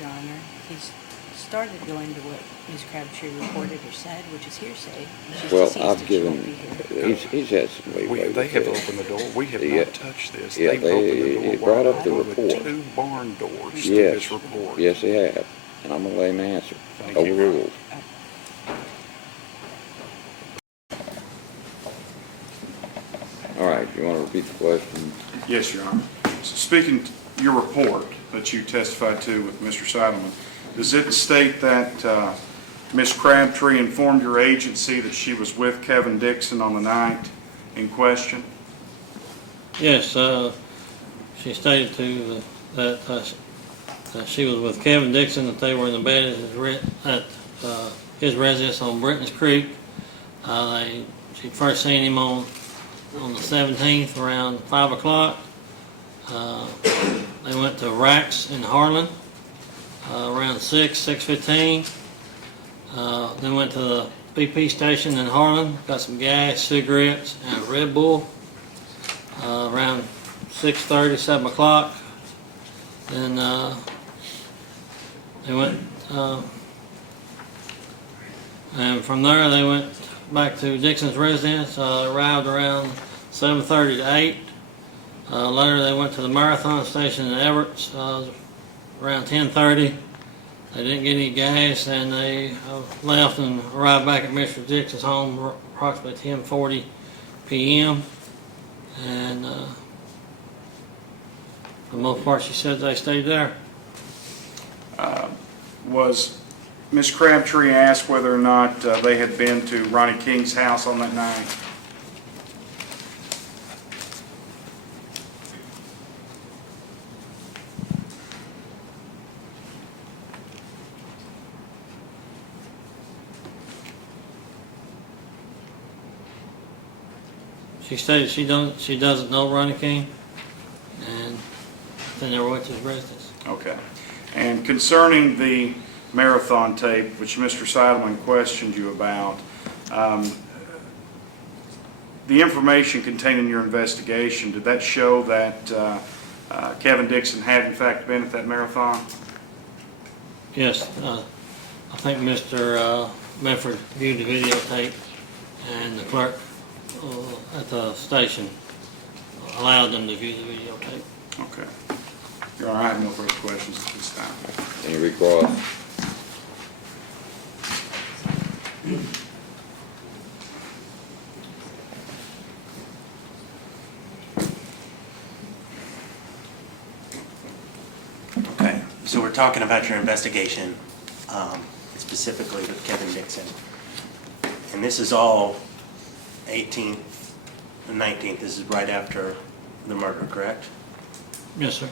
Your Honor, he's started going to what Ms. Crabtree reported or said, which is hearsay. She's Well, deceased I've and she won't given, be here. he's had some leeway. They have with this. opened the door. We have Yeah. not touched this. Yeah, They've opened the door they brought wide up the open with report. 2 barn doors to Yes, this report. yes, they have, and I'm gonna let him answer. Thank you. Overruled. All right, you wanna repeat the question? Yes, Your Honor. So speaking to your report that you testified to with Mr. Seidelman, does it state that Ms. Crabtree informed your agency that she was with Kevin Dixon on the night in question? Yes, she stated that she was with Kevin Dixon, that they were in the bed at his residence on Britton's Creek. She first seen him on the 17th around 5 o'clock. They went to Racks in Harlan around 6:15. Then went to the BP station in Harlan, got some gas, cigarettes, and a Red Bull around 6:30, 7 o'clock. Then they went, and from there they went back to Dixon's residence, arrived around 7:30 to 8. Later they went to the Marathon station in Everett around 10:30. They didn't get any gas, and they left and arrived back at Mr. Dixon's home approximately 10:40 p.m. And for the most part, she said they stayed there. Was Ms. Crabtree asked whether or not they had been to Ronnie King's house on that night? She stated she doesn't know Ronnie King, and they never went to his residence. Okay. And concerning the marathon tape, which Mr. Seidelman questioned you about, the information contained in your investigation, did that show that Kevin Dixon had in fact been at that marathon? Yes, I think Mr. Medford viewed the videotape, and the clerk at the station allowed them to view the videotape. Okay. Your Honor, I have no further questions at this time. Any recourse? Okay, so we're talking about your investigation, specifically with Kevin Dixon. And this is all 18th and 19th. This is right after the murder, correct? Yes, sir.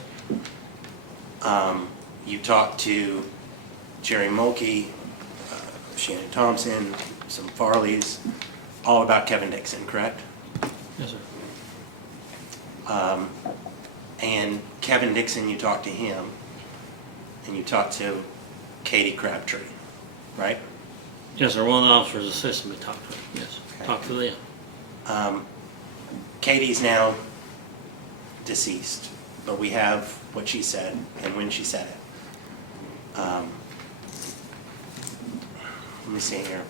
You talked to Jerry Mulkey, Shannon Thompson, some Farleys, all about Kevin Dixon, correct? Yes, sir. And Kevin Dixon, you talked to him, and you talked to Katie Crabtree, right? Yes, sir. One of the officers assisted me talk to him. Yes, Okay. talk to them. Katie's now deceased, but we have what she said and when she said it. Let me see here.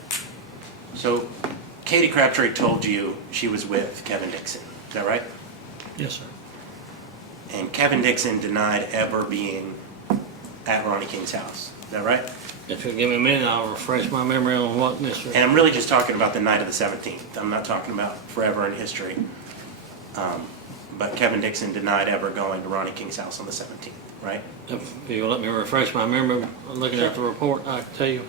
So Katie Crabtree told you she was with Kevin Dixon, is that right? Yes, sir. And Kevin Dixon denied ever being at Ronnie King's house, is that right? If you'll give me a minute, I'll refresh my memory on what Mr. And I'm really just talking about the night of the 17th. I'm not talking about forever in history. But Kevin Dixon denied ever going to Ronnie King's house on the 17th, right? If you'll let me refresh my memory, looking at the report, I can tell you.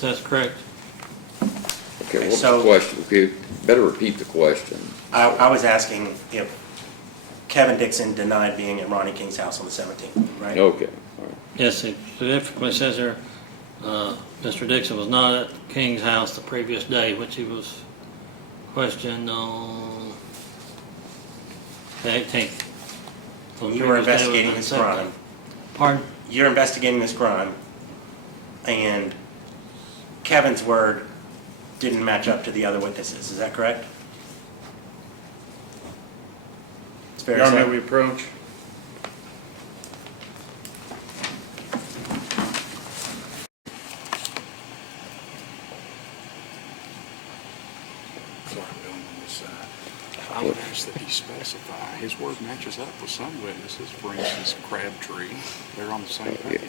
Yes, that's correct. Okay, what's So- the question? Okay, better repeat the question. I was asking if Kevin Dixon denied being at Ronnie King's house on the 17th, right? Okay, all right. Yes, it specifically says here, Mr. Dixon was not at King's house the previous day, which he was questioned on the 18th. So the You were previous day was investigating the this 17th. crime. Pardon? You're investigating this crime, and Kevin's word didn't match up to the other witnesses. Is that correct? It's fair to Your Honor, say. may we approach? Sorry, Bill, on this side. I would ask that he specify, his word matches up with some witnesses, for instance, Crabtree, they're on the same page.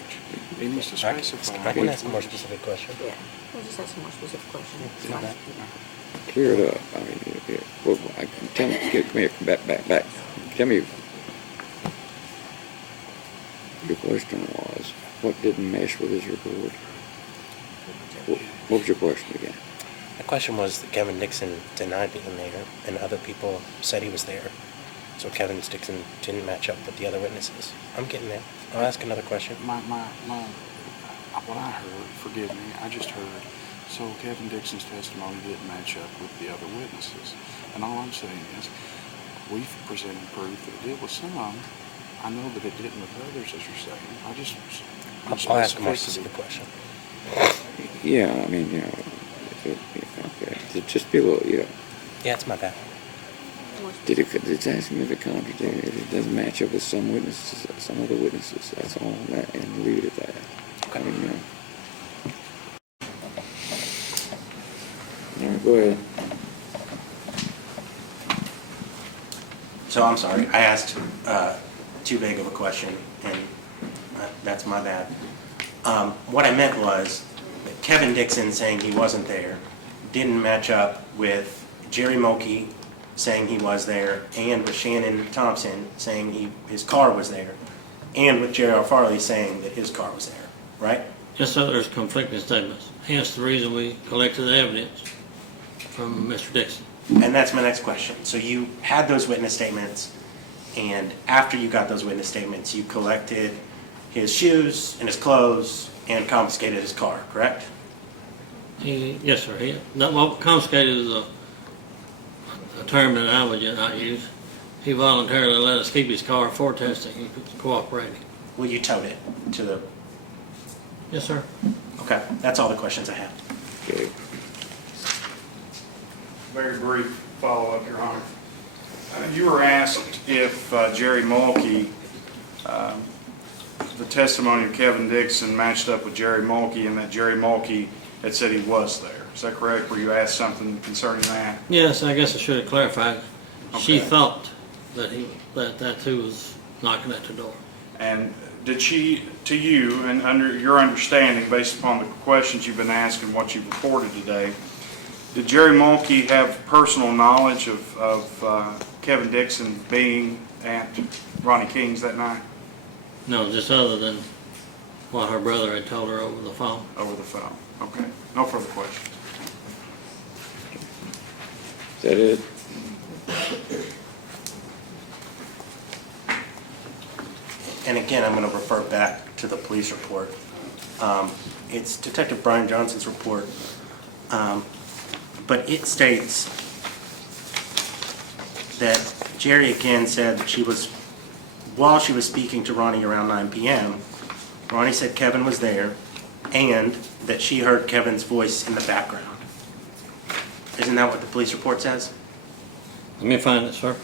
He needs to specify. I can ask a more specific question. Yeah, we'll just ask some more specific questions. It's Yeah. fine. Clear it up. I mean, well, tell me, come here, back. Tell me, your question was, what didn't mesh with his report? What was your question again? The question was that Kevin Dixon denied being there, and other people said he was there. So Kevin Dixon didn't match up with the other witnesses. I'm getting there. I'll ask another question. What I heard, forgive me, I just heard, so Kevin Dixon's testimony didn't match up with the other witnesses. And all I'm saying is, we've presented proof that it did with some. I know that it didn't with others, as you're saying. I'll ask a more specific question. Yeah, I mean, you know, okay, just be a little, yeah. Yeah, it's my bad. Did it ask me if it contradicted? It doesn't match up with some witnesses, some other witnesses. That's all, and leave it at that. I mean, you know. All right, go ahead. So I'm sorry, I asked too big of a question, and that's my bad. What I meant was that Kevin Dixon saying he wasn't there didn't match up with Jerry Mulkey saying he was there, and with Shannon Thompson saying his car was there, and with J.R. Farley saying that his car was there, right? Just so there's conflicting statements. Hence the reason we collected the evidence from Mr. Dixon. And that's my next question. So you had those witness statements, and after you got those witness statements, you collected his shoes and his clothes and confiscated his car, correct? Yes, sir. Well, confiscated is a term that I would not use. He voluntarily let us keep his car for testing. He was cooperating. Well, you towed it to the... Yes, sir. Okay, that's all the questions I have. Okay. Very brief follow-up, Your Honor. You were asked if Jerry Mulkey, the testimony of Kevin Dixon matched up with Jerry Mulkey, and that Jerry Mulkey had said he was there. Is that correct? Were you asked something concerning that? Yes, I guess I should have clarified. She Okay. thought that that too was knocking at the door. And did she, to you, and under your understanding, based upon the questions you've been asked and what you've reported today, did Jerry Mulkey have personal knowledge of Kevin Dixon being at Ronnie King's that night No, just other than what her brother had told her over the phone. over the phone? Okay, no further questions. Is that it? And again, I'm going to refer back to the police report. It's Detective Brian Johnson's report, but it states that Jerry again said that while she was speaking to Ronnie around 9 p.m., Ronnie said Kevin was there and that she heard Kevin's voice in the background. Isn't that what the police report says? Let me find it, sir.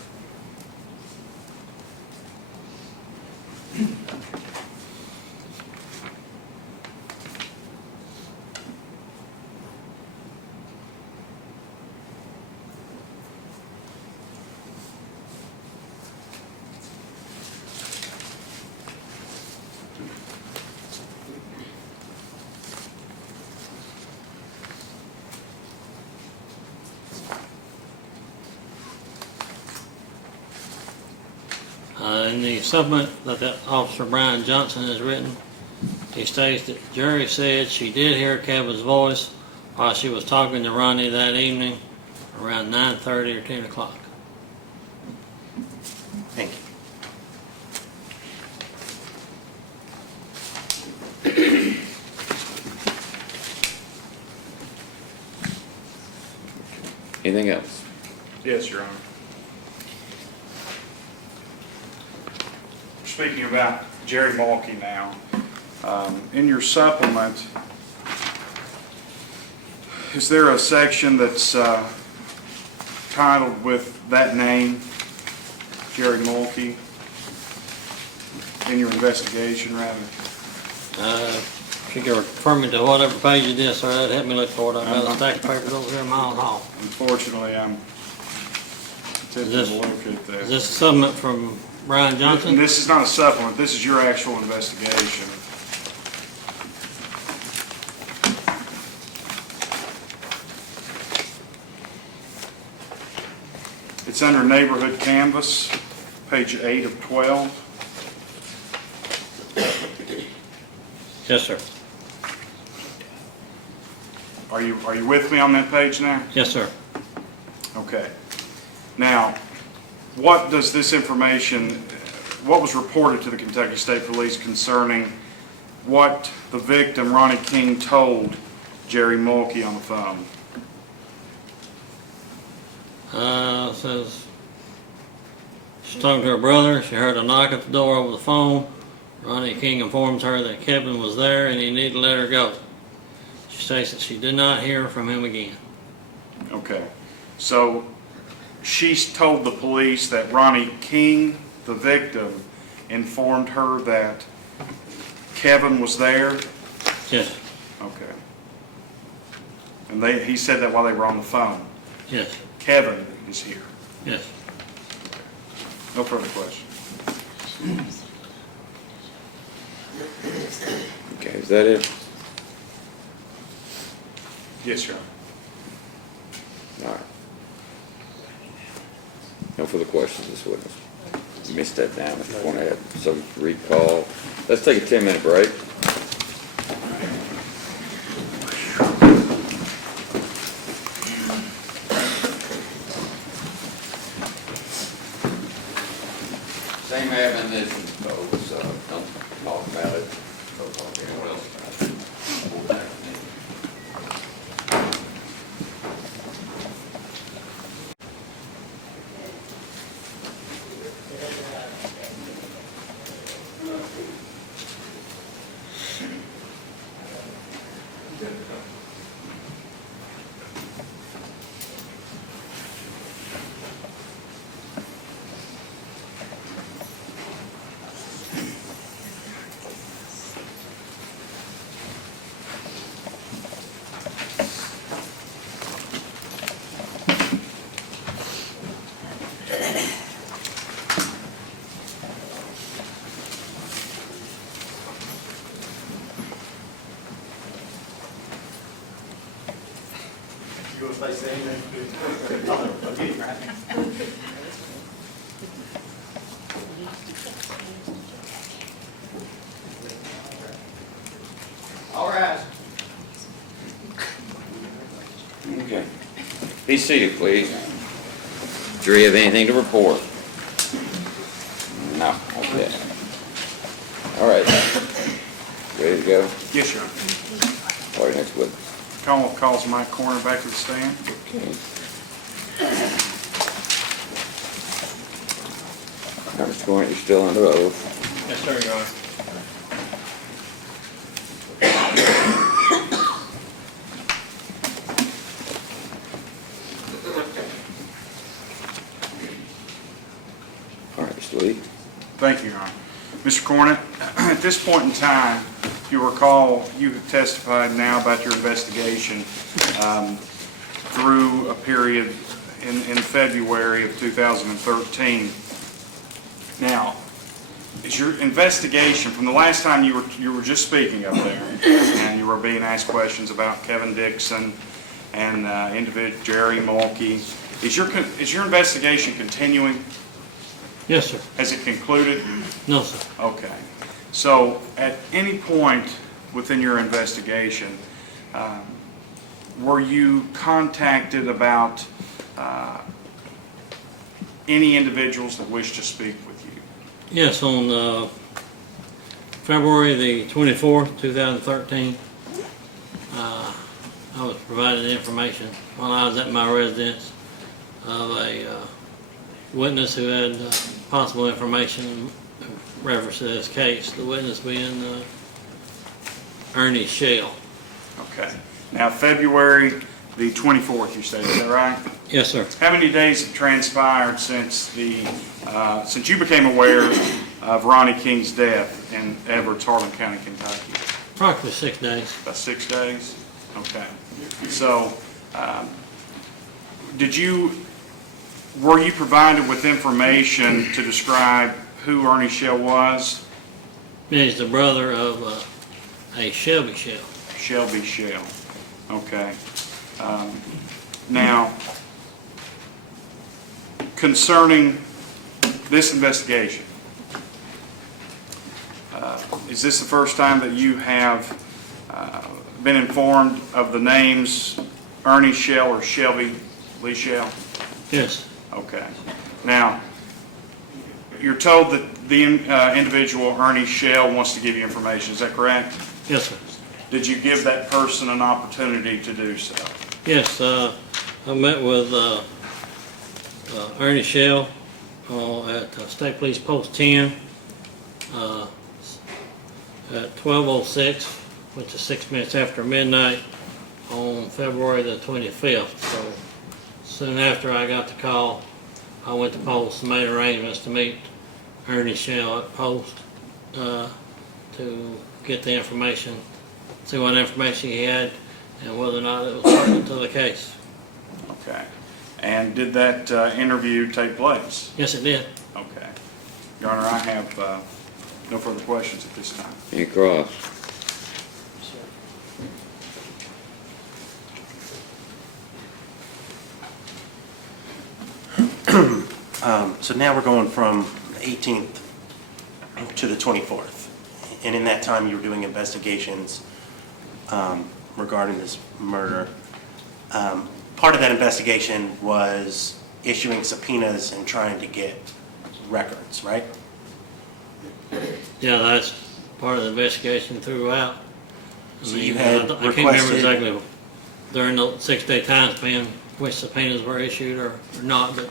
In the supplement that Officer Brian Johnson has written, He states that Jerry said she did hear Kevin's voice while she was talking to Ronnie that evening around 9:30 or 10 o'clock. Thank you. Anything else? Yes, Your Honor. Speaking about Jerry Mulkey now, in your supplement, is there a section that's titled with that name, Jerry Mulkey, in your investigation, rather? If you can refer me to whatever page it is, sir, that'd help me look for it. I've got a stack of papers over here in my own hall. Unfortunately, I'm tempted Is to locate that. Is this a supplement from Brian Johnson? And this is not a supplement, this is your actual investigation. It's under Neighborhood Canvas, page 8 of 12. Yes, sir. Are you with me on that page now? Yes, sir. Okay. Now, what does this information, what was reported to the Kentucky State Police concerning what the victim, Ronnie King, told Jerry Mulkey on the phone? Says she's talking to her brother. She heard a knock at the door over the phone. Ronnie King informs her that Kevin was there and he needed to let her go. She states that she did not hear from him again. Okay. So she's told the police that Ronnie King, the victim, informed her that Kevin was there? Yes. Okay. And he said that while they were on the phone. Yes. Kevin is here. Yes. No further questions. Okay, is that it? Yes, Your Honor. All right. No further questions, this witness. You missed that down, Mr. Cornett. So recall. Let's take a 10-minute break. Same admonition, folks. Don't talk about it. Don't talk to anyone else about it. All right. Okay. Be seated, please. Do you have anything to report? No. Okay. All right. Ready to go? Yes, Your Honor. All right, next witness. CommonWealth calls Mike Corner back to the stand. Okay. Now, Mr. Cornett, you're still under oath. Yes, sir, Your Honor. All right, Mr. Lee. Thank you, Your Honor. Mr. Cornett, at this point in time, if you recall, you have testified now about your investigation through a period in February of 2013. Now, is your investigation, from the last time you were just speaking up there, and you were being asked questions about Kevin Dixon and individual Jerry Mulkey, is your investigation continuing? Yes, sir. Has it concluded? No, sir. Okay. So at any point within your investigation, were you contacted about any individuals that wish to speak with you? Yes, on February the 24th, 2013, I was provided information while I was at my residence of a witness who had possible information in reference to this case, the witness being Ernie Shell. Okay. Now, February the 24th, you say, is that right? Yes, sir. How many days have transpired since since you became aware of Ronnie King's death in Edwards, Harlan County, Kentucky? Approximately 6 days. About 6 days? Okay. So, were you provided with information to describe who Ernie Shell was? He's the brother of a Shelby Shell. Shelby Shell. Okay. Now, concerning this investigation, is this the first time that you have been informed of the names Ernie Shell or Shelby Lee Shell? Yes. Okay. Now, you're told that the individual, Ernie Shell, wants to give you information. Is that correct? Yes, sir. Did you give that person an opportunity to do so? Yes, I met with Ernie Shell at State Police Post 10 at 12:06, which is 6 minutes after midnight on February the 25th. So soon after I got the call, I went to Post and made arrangements to meet Ernie Shell at Post to get the information, see what information he had and whether or not it was pertinent to the case. Okay. And did that interview take place? Yes, it did. Okay. Your Honor, I have no further questions at this time. Any cross? So now we're going from the 18th to the 24th. And in that time, you were doing investigations regarding this murder. Part of that investigation was issuing subpoenas and trying to get records, right? Yeah, that's part of the investigation throughout. So you had I can't remember requested- exactly during the 6-day time span which subpoenas were issued or not, but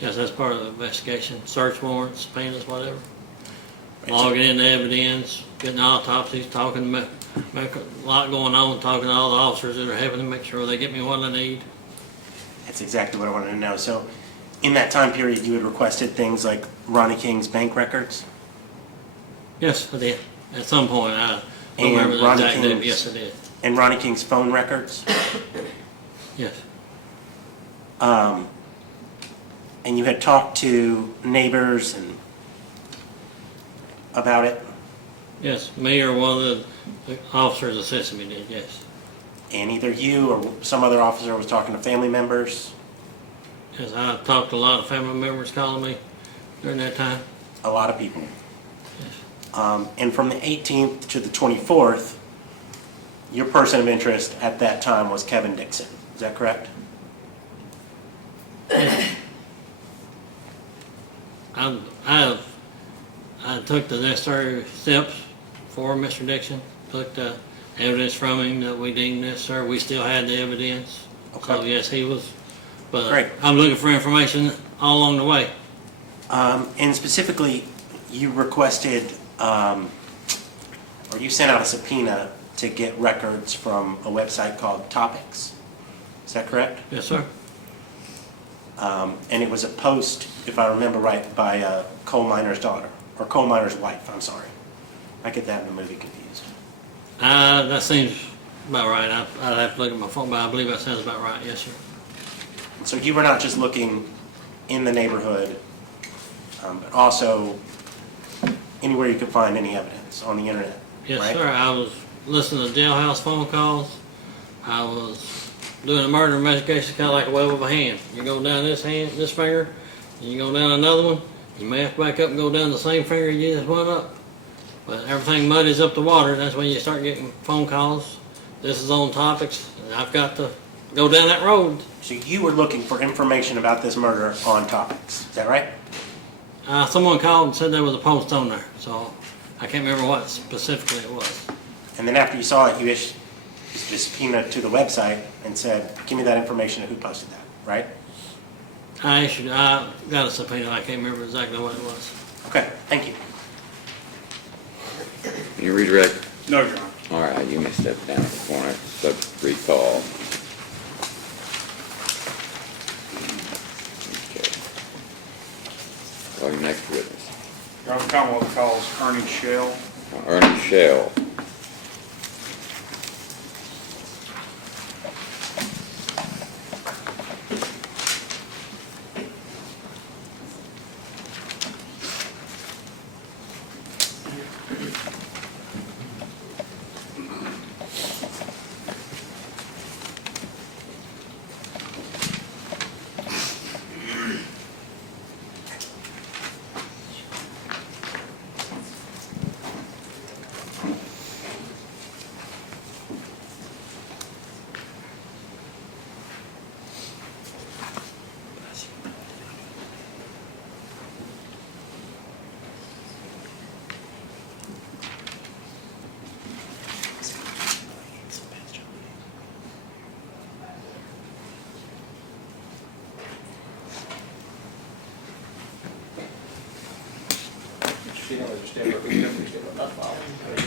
yes, that's part of the investigation. Search warrants, subpoenas, whatever. Logging in the evidence, getting autopsies, talking, make a lot going on, talking to all the officers that are helping to make sure they get me what I need. That's exactly what I wanted to know. So in that time period, you had requested things like Ronnie King's bank records? Yes, I did. At some point, I don't And remember the Ronnie exact date, but King's- yes, I did. And Ronnie King's phone records? Yes. And you had talked to neighbors and about it? Yes, me or one of the officers assisting me did, yes. And either you or some other officer was talking to family members? Yes, I talked to a lot of family members calling me during that time. A lot of people. Yes. And from the 18th to the 24th, your person of interest at that time was Kevin Dixon. Is that correct? I took the necessary steps for Mr. Dixon, took the evidence from him that we deemed necessary. We still had the evidence. So Okay. yes, he was, but Great. I'm looking for information all along the way. And specifically, you requested, or you sent out a subpoena to get records from a website called Topics. Is that correct? Yes, sir. And it was a post, if I remember right, by a coal miner's daughter, or coal miner's wife, I'm sorry. I get that in the movie confused. That seems about right. I'd have to look at my phone, but I believe that sounds about right. Yes, sir. So you were not just looking in the neighborhood, but also anywhere you could find any evidence on the internet, Yes, right? sir. I was listening to jailhouse phone calls. I was doing a murder investigation kind of like a wave of a hand. You go down this finger, and you go down another one. You may have to back up and go down the same finger you just went up. But everything muddies up the water, that's when you start getting phone calls. This is on topics, and I've got to go down that road. So you were looking for information about this murder on topics, is that right? Someone called and said there was a post on there, so I can't remember what specifically it was. And then after you saw it, you issued a subpoena to the website and said, give me that information of who posted that, right? I got a subpoena, I can't remember exactly what it was. Okay, thank you. Can you redirect? No, Your Honor. All right, you may step down at the corner, recall. Okay. Call your next witness. Your Honor, Commonwealth calls Ernie Shell. Ernie Shell.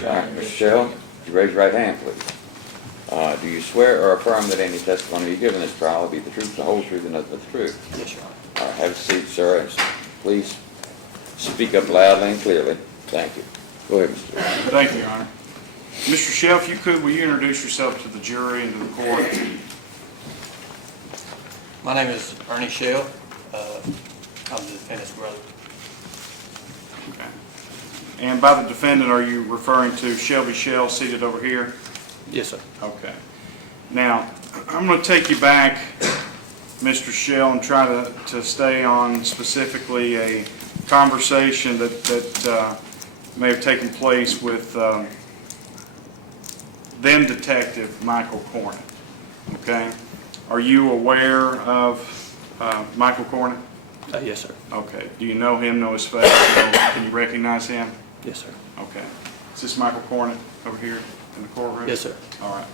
All right, Mr. Shell, would you raise your right hand, please? Do you swear or affirm that any testimony you give in this trial will be the truth, the whole truth, and nothing but the truth? Yes, Your Honor. All right, have a seat, sir, and please speak up loudly and clearly. Thank you. Go ahead, Mr. Shell. Thank you, Your Honor. Mr. Shell, if you could, will you introduce yourself to the jury and to the court? My name is Ernie Shell. I'm the defendant's brother. Okay. And by the defendant, are you referring to Shelby Shell seated over here? Yes, sir. Okay. Now, I'm going to take you back, Mr. Shell, and try to stay on specifically a conversation that may have taken place with then Detective Michael Cornett. Okay? Are you aware of Michael Cornett? Yes, sir. Okay. Do you know him, know his face? Can you recognize him? Yes, sir. Okay. Is this Michael Cornett over here in the courtroom? Yes, sir. All right.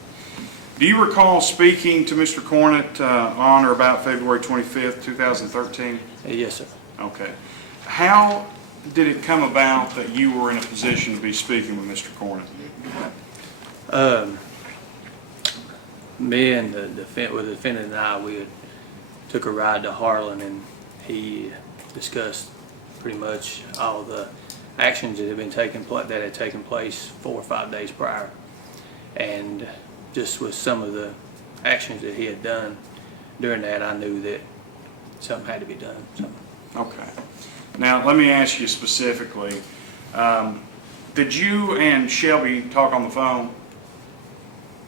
Do you recall speaking to Mr. Cornett on or about February 25th, 2013? Yes, sir. Okay. How did it come about that you were in a position to be speaking with Mr. Cornett? Me and the defendant and I, we took a ride to Harlan, and he discussed pretty much all the actions that had taken place 4 or 5 days prior, and just with some of the actions that he had done during that, I knew that something had to be done. Okay. Now, let me ask you specifically, did you and Shelby talk on the phone?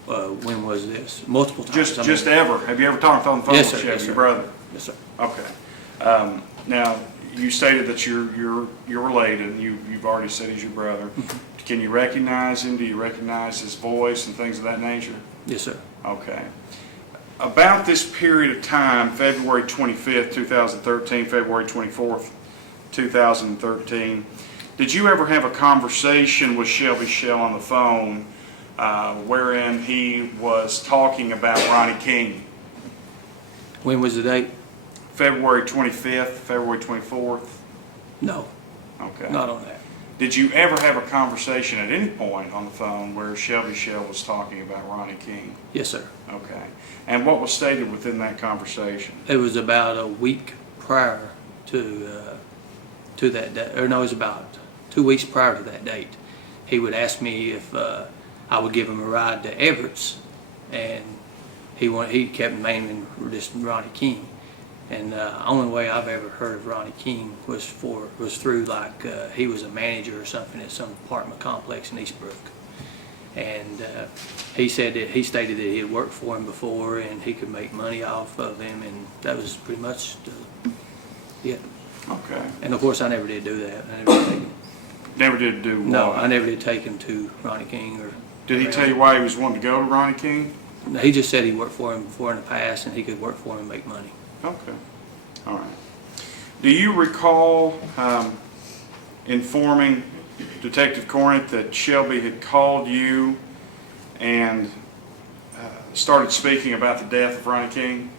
When was this? Multiple times. Just ever? Have you ever talked on the phone Yes, with sir. Shelby, Yes, your sir. brother? Yes, sir. Okay. Now, you stated that you're related, and you've already said he's your brother. Can you recognize him? Do you recognize his voice and things of that nature? Yes, sir. Okay. About this period of time, February 25th, 2013, February 24th, 2013, did you ever have a conversation with Shelby Shell on the phone wherein he was talking about Ronnie King? When was the date? February 25th, February 24th? No, Okay. not on that. Did you ever have a conversation at any point on the phone where Shelby Shell was talking about Ronnie King? Yes, sir. Okay. And what was stated within that conversation? It was about a week prior to that day, or no, it was about 2 weeks prior to that date. He would ask me if I would give him a ride to Everett's, and he kept naming this Ronnie King. And the only way I've ever heard of Ronnie King was through he was a manager or something at some apartment complex in Eastbrook. And he stated that he had worked for him before and he could make money off of him, and that was pretty much it. Okay. And of course, I never did do that. I never did take him. Never did do what? No, I never did take him to Ronnie King or. Did he tell you why he was wanting to go to Ronnie King? No, he just said he worked for him before in the past, and he could work for him and make money. Okay, all right. Do you recall informing Detective Cornett that Shelby had called you and started speaking about the death of Ronnie King?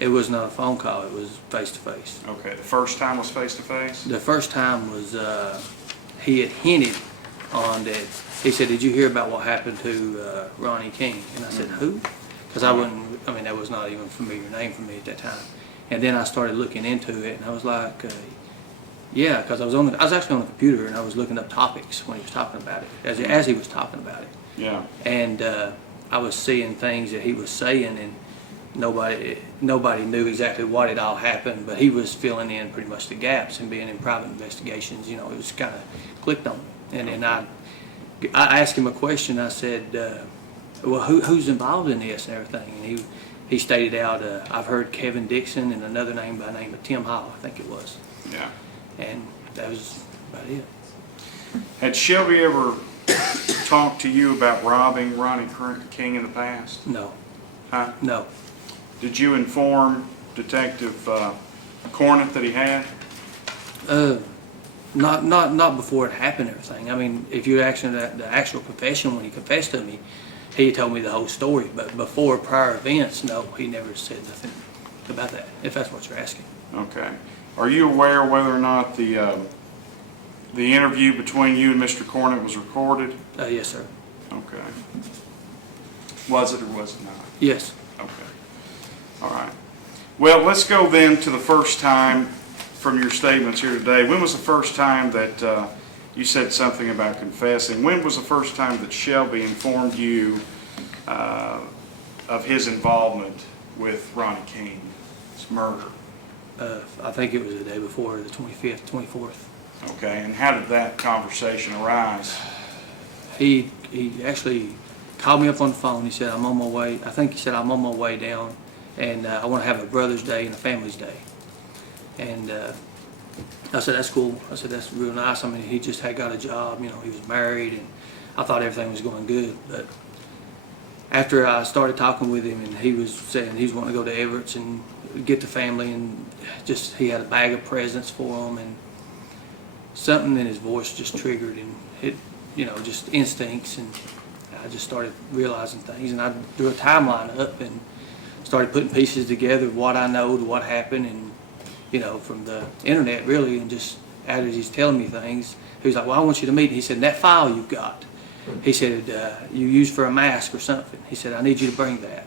It was not a phone call, it was face to face. Okay, the first time was face to face? The first time was, he had hinted on that. He said, "Did you hear about what happened to Ronnie King?" And I said, "Who?" Because that was not even a familiar name for me at that time. And then I started looking into it, and I was like, yeah, because I was actually on the computer, and I was looking up topics when he was talking about it, as he was talking about it. Yeah. And I was seeing things that he was saying, and nobody knew exactly what had all happened, but he was filling in pretty much the gaps and being in private investigations. It was kind of clicked on me. And then I asked him a question. I said, well, who's involved in this and everything? And he stated out, I've heard Kevin Dixon and another name by the name of Tim Hall, I think it was. Yeah. And that was about it. Had Shelby ever talked to you about robbing Ronnie King in the past? No. Huh? No. Did you inform Detective Cornett that he had? Not before it happened and everything. I mean, if you're asking the actual confession, when he confessed to me, he told me the whole story. But before prior events, no, he never said nothing about that, if that's what you're asking. Okay. Are you aware whether or not the interview between you and Mr. Cornett was recorded? Yes, sir. Okay. Was it or was it not? Yes. Okay. All right. Well, let's go then to the first time from your statements here today. When was the first time that you said something about confessing? When was the first time that Shelby informed you of his involvement with Ronnie King's murder? I think it was the day before, the 25th, 24th. Okay, and how did that conversation arise? He actually called me up on the phone. He said, I'm on my way. I think he said, I'm on my way down, and I want to have a brother's day and a family's day. And I said, that's cool. I said, that's real nice. I mean, he just had got a job, he was married, and I thought everything was going good. But after I started talking with him, and he was saying he was wanting to go to Everett's and get the family, and just he had a bag of presents for them, and something in his voice just triggered, and it, just instincts, and I just started realizing things, and I drew a timeline up and started putting pieces together of what I know to what happened, and from the internet really, and just as he's telling me things, he was like, well, I want you to meet. He said, that file you've got, he said, you used for a mask or something. He said, I need you to bring that.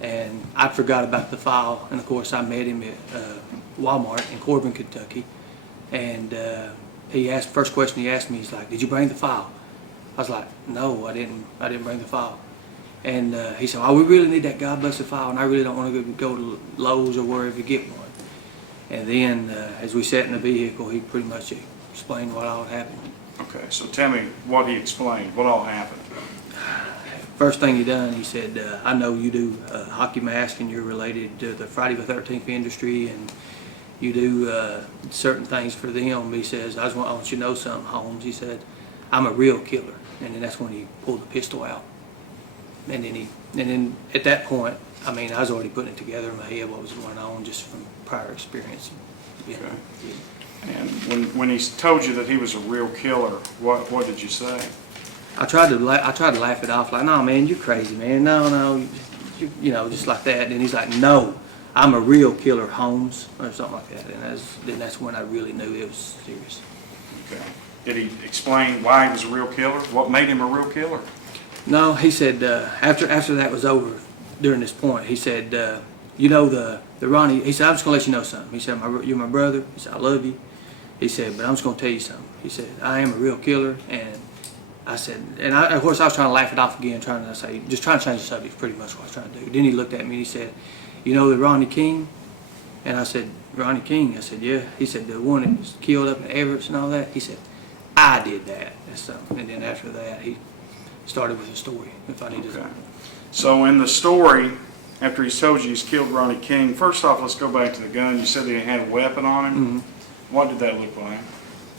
And I forgot about the file, and of course I met him at Walmart in Corbin, Kentucky, and first question he asked me, he's like, did you bring the file? I was like, no, I didn't bring the file. And he said, oh, we really need that God blessed file, and I really don't want to go to Lowe's or wherever you get one. And then as we sat in the vehicle, he pretty much explained what all happened. Okay, so tell me what he explained, what all happened. First thing he done, he said, I know you do hockey mask and you're related to the Friday the 13th industry, and you do certain things for them. He says, I want you to know something, Holmes. He said, I'm a real killer. And then that's when he pulled the pistol out. And then at that point, I mean, I was already putting it together in my head what was going on just from prior experience. Yeah. Okay. And when he told you that he was a real killer, what did you say? I tried to laugh it off, like, no, man, you're crazy, man. No, just like that. And he's like, no, I'm a real killer, Holmes, or something like that. And then that's when I really knew it was serious. Okay. Did he explain why he was a real killer? What made him a real killer? No, he said after that was over, during this point, he said, the Ronnie. He said, I'm just gonna let you know something. He said, you're my brother. He said, I love you. He said, but I'm just gonna tell you something. He said, I am a real killer, and I said, of course I was trying to laugh it off again, trying to change the subject, pretty much what I was trying to do. Then he looked at me and he said, you know the Ronnie King? And I said, Ronnie King? I said, yeah. He said, the one that was killed up in Everett's and all that? He said, I did that. And then after that, he started with the story, if I needed to. So in the story, after he's told you he's killed Ronnie King, first off, let's go back to the gun. You said that he had a weapon on him. Mm-hmm. What did that look like?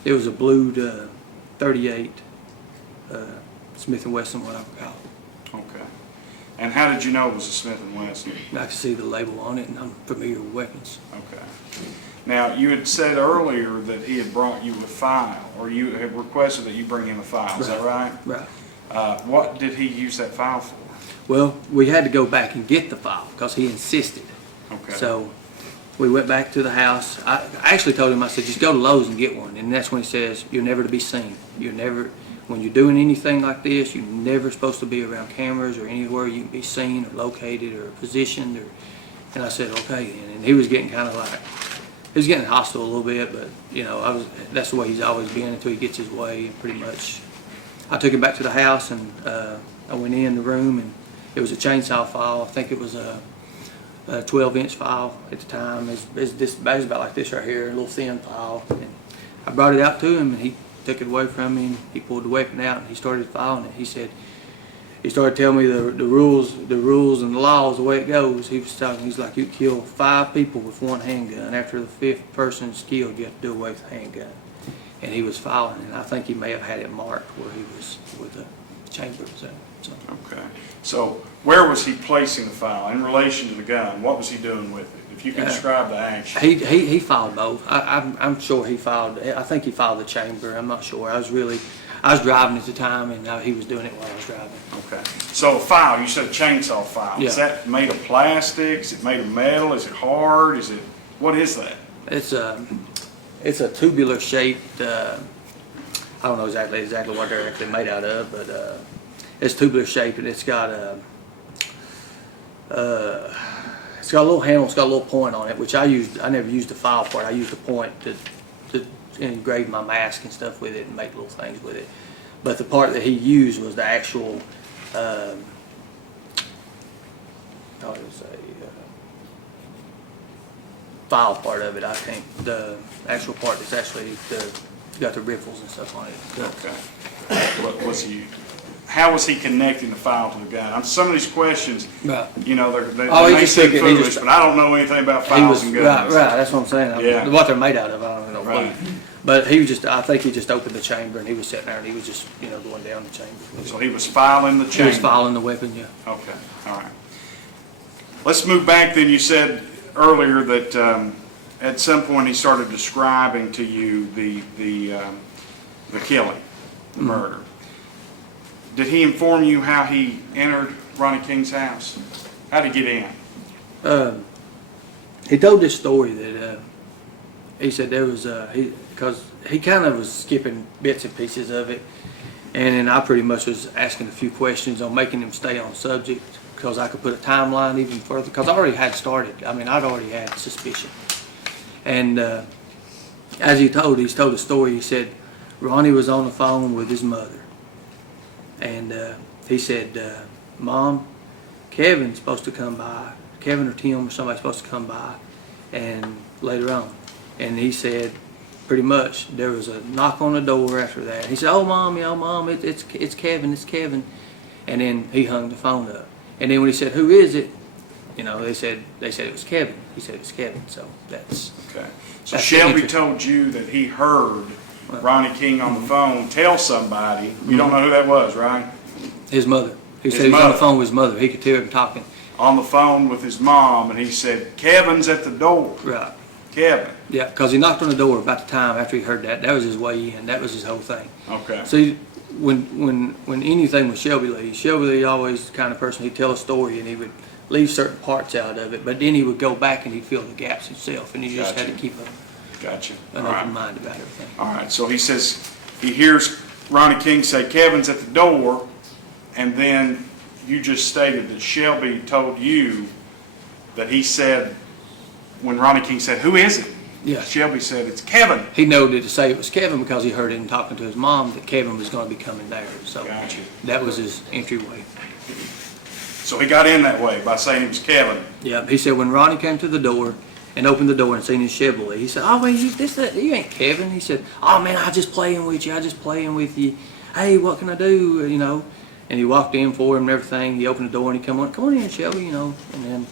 It was a blued 38 Smith & Wesson, what I recall. Okay. And how did you know it was a Smith & Wesson? I could see the label on it, and I'm familiar with weapons. Okay. Now, you had said earlier that he had brought you a file, or you had requested that you bring him a file, is that right? Right. What did he use that file for? Well, we had to go back and get the file because he insisted. Okay. So we went back to the house. I actually told him, I said, just go to Lowe's and get one. And that's when he says, you're never to be seen. You're never, when you're doing anything like this, you're never supposed to be around cameras or anywhere you can be seen or located or positioned. And I said, okay. And he was getting kind of like, he was getting hostile a little bit, but you know, that's the way he's always been until he gets his way. And pretty much, I took him back to the house and I went in the room, and it was a chainsaw file. I think it was a 12-inch file at the time. It's about like this right here, a little thin file. And I brought it out to him, and he took it away from me. And he pulled the weapon out, and he started filing it. He started telling me the rules and the laws, the way it goes. He was talking. He's like, you kill 5 people with 1 handgun. After the 5th person's killed, you have to do away with the handgun. And he was filing, and I think he may have had it marked where he was with the chamber. So. Okay. So where was he placing the file in relation to the gun? What was he doing with it? If you can describe the action. He filed both. I'm sure he filed. I think he filed the chamber. I'm not sure. I was driving at the time, and he was doing it while I was driving. Okay. So a file, you said a chainsaw file. Yeah. Is that made of plastic? Is it made of metal? Is it hard? What is that? It's a tubular shaped. I don't know exactly what they're actually made out of, but it's tubular shaped, and it's got a little handle. It's got a little point on it, which I never used the file part. I used the point to engrave my mask and stuff with it and make little things with it. But the part that he used was the actual. File part of it. I think the actual part that's actually got the riffles and stuff on it. Okay. How was he connecting the file to the gun? Some of these questions, Right. you know, they he may just seem took it, he foolish, just- but I don't know anything about files and guns. Right, that's what I'm saying. Yeah. What they're made out of, I don't know. Right. But I think he just opened the chamber, and he was sitting there, and he was just, going down the chamber. So he was filing the He chamber. was filing the weapon, yeah. Okay, all right. Let's move back then. You said earlier that at some point he started describing to you the killing, the murder. Did he inform you how he entered Ronnie King's house? How did he get in? He told this story that he said there was because he kind of was skipping bits and pieces of it, and then I pretty much was asking a few questions on making him stay on subject because I could put a timeline even further because I already had started. I mean, I'd already had suspicion, and as he's told the story. He said Ronnie was on the phone with his mother. And he said, Mom, Kevin's supposed to come by. Kevin or Tim or somebody's supposed to come by and later on. And he said, pretty much, there was a knock on the door after that. He said, oh, Mom, it's Kevin, it's Kevin. And then he hung the phone up. And then when he said, who is it? They said it was Kevin. He said it was Kevin. So that's... Okay. So that's Shelby told you that he heard Ronnie King on the phone tell somebody, you don't know who that was, right? His mother. He His said he was on mother. the phone with his mother. He could hear him talking. On the phone with his mom, and he said, Kevin's at the door. Right. Kevin. Yeah, because he knocked on the door about the time after he heard that. That was his way in. That was his whole thing. Okay. See, when anything with Shelby Lee always the kind of person, he'd tell a story and he would leave certain parts out of it, but then he would go back and he'd fill the gaps himself, and he just had to keep Gotcha. an All right. open mind about everything. All right, so he says, he hears Ronnie King say, Kevin's at the door, and then you just stated that Shelby told you that he said, when Ronnie King said, who is it? Yeah. Shelby said, it's Kevin. He knew to say it was Kevin because he heard him talking to his mom that Kevin was going to be coming there. So Gotcha. that was his entryway. So he got in that way by saying it was Kevin. Yeah, he said when Ronnie came to the door and opened the door and seen his Chevrolet, he said, oh, man, you ain't Kevin. He said, oh, man, I just playing with you. Hey, what can I do, And he walked in for him and everything. He opened the door and he come on in, Shelby, and then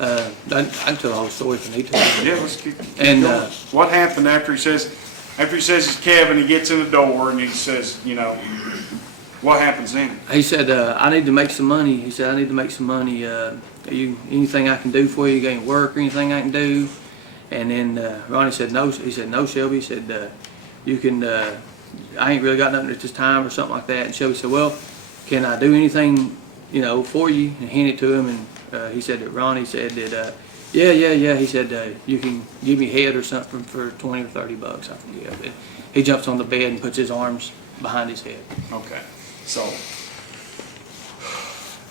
I can tell the whole story if you need to. Yeah, let's keep And, going. What happened after he says, After he says it's Kevin, he gets in the door and he says, you know, what happens then? He said, I need to make some money. He said, I need to make some money. Anything I can do for you? You got any work or anything I can do? And then Ronnie said, no. He said, no, Shelby. He said, you can, I ain't really got nothing at this time or something like that. And Shelby said, well, can I do anything, you know, for you? And hand it to him. And he said that Ronnie said that, yeah. He said, you can give me head or something for 20 or 30 bucks. I forget. But he jumps on the bed and puts his arms behind his head. Okay, so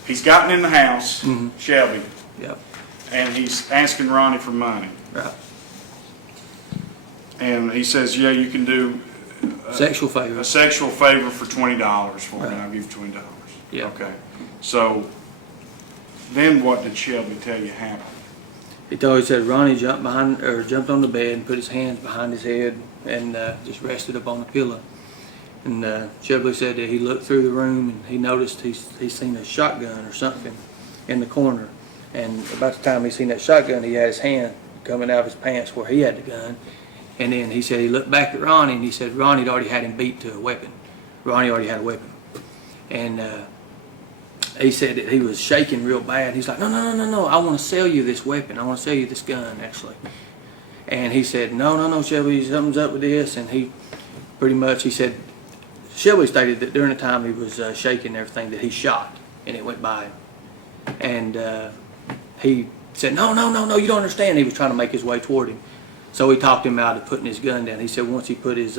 he's gotten in the house, Shelby, Yep. and he's asking Ronnie for money. Right. And he says, yeah, you can do Sexual favor. a sexual favor for $20 for me. Right. I'll give you $20. Yeah. Okay. So then what did Shelby tell you happened? He said Ronnie jumped on the bed and put his hands behind his head and just rested up on the pillow. And Shelby said that he looked through the room and he noticed he seen a shotgun or something in the corner. And about the time he seen that shotgun, he had his hand coming out of his pants where he had the gun. And then he said he looked back at Ronnie and he said Ronnie had already had him beat to a weapon. Ronnie already had a weapon. And he said that he was shaking real bad. He's like, no, I want to sell you this weapon. I want to sell you this gun, actually. And he said, no, Shelby, something's up with this. And he pretty much, he said, Shelby stated that during the time he was shaking and everything that he shot and it went by him. And he said, no, you don't understand. He was trying to make his way toward him. So he talked him out of putting his gun down. He said once he put his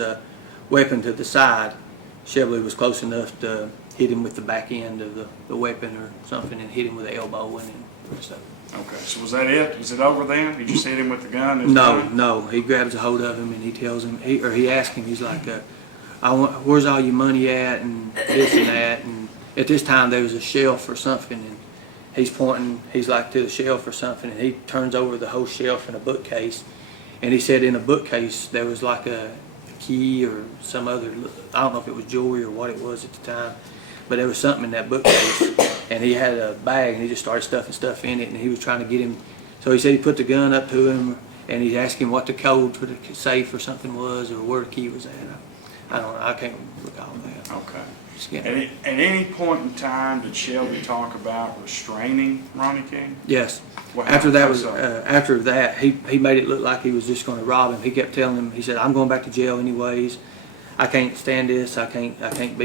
weapon to the side, Shelby was close enough to hit him with the back end of the weapon or something and hit him with an elbow and stuff. Okay, so was that it? Was it over then? You just hit him with the gun? And gun? No. He grabs a hold of him and he tells him, he asks him, he's like, where's all your money at and this and that. And at this time there was a shelf or something and he's pointing, he's like to the shelf or something and he turns over the whole shelf in a bookcase. And he said in a bookcase there was like a key or some other, I don't know if it was jewelry or what it was at the time, but there was something in that bookcase. And he had a bag and he just started stuffing stuff in it and he was trying to get him. So he said he put the gun up to him and he asked him what the code for the safe or something was or where the key was at. I don't know, I can't recall that. Okay. At any point in time did Shelby talk about restraining Ronnie King? Yes. What After happened? that, he made it look like he was just going to rob him. He kept telling him, he said, I'm going back to jail anyways. I can't stand this. I can't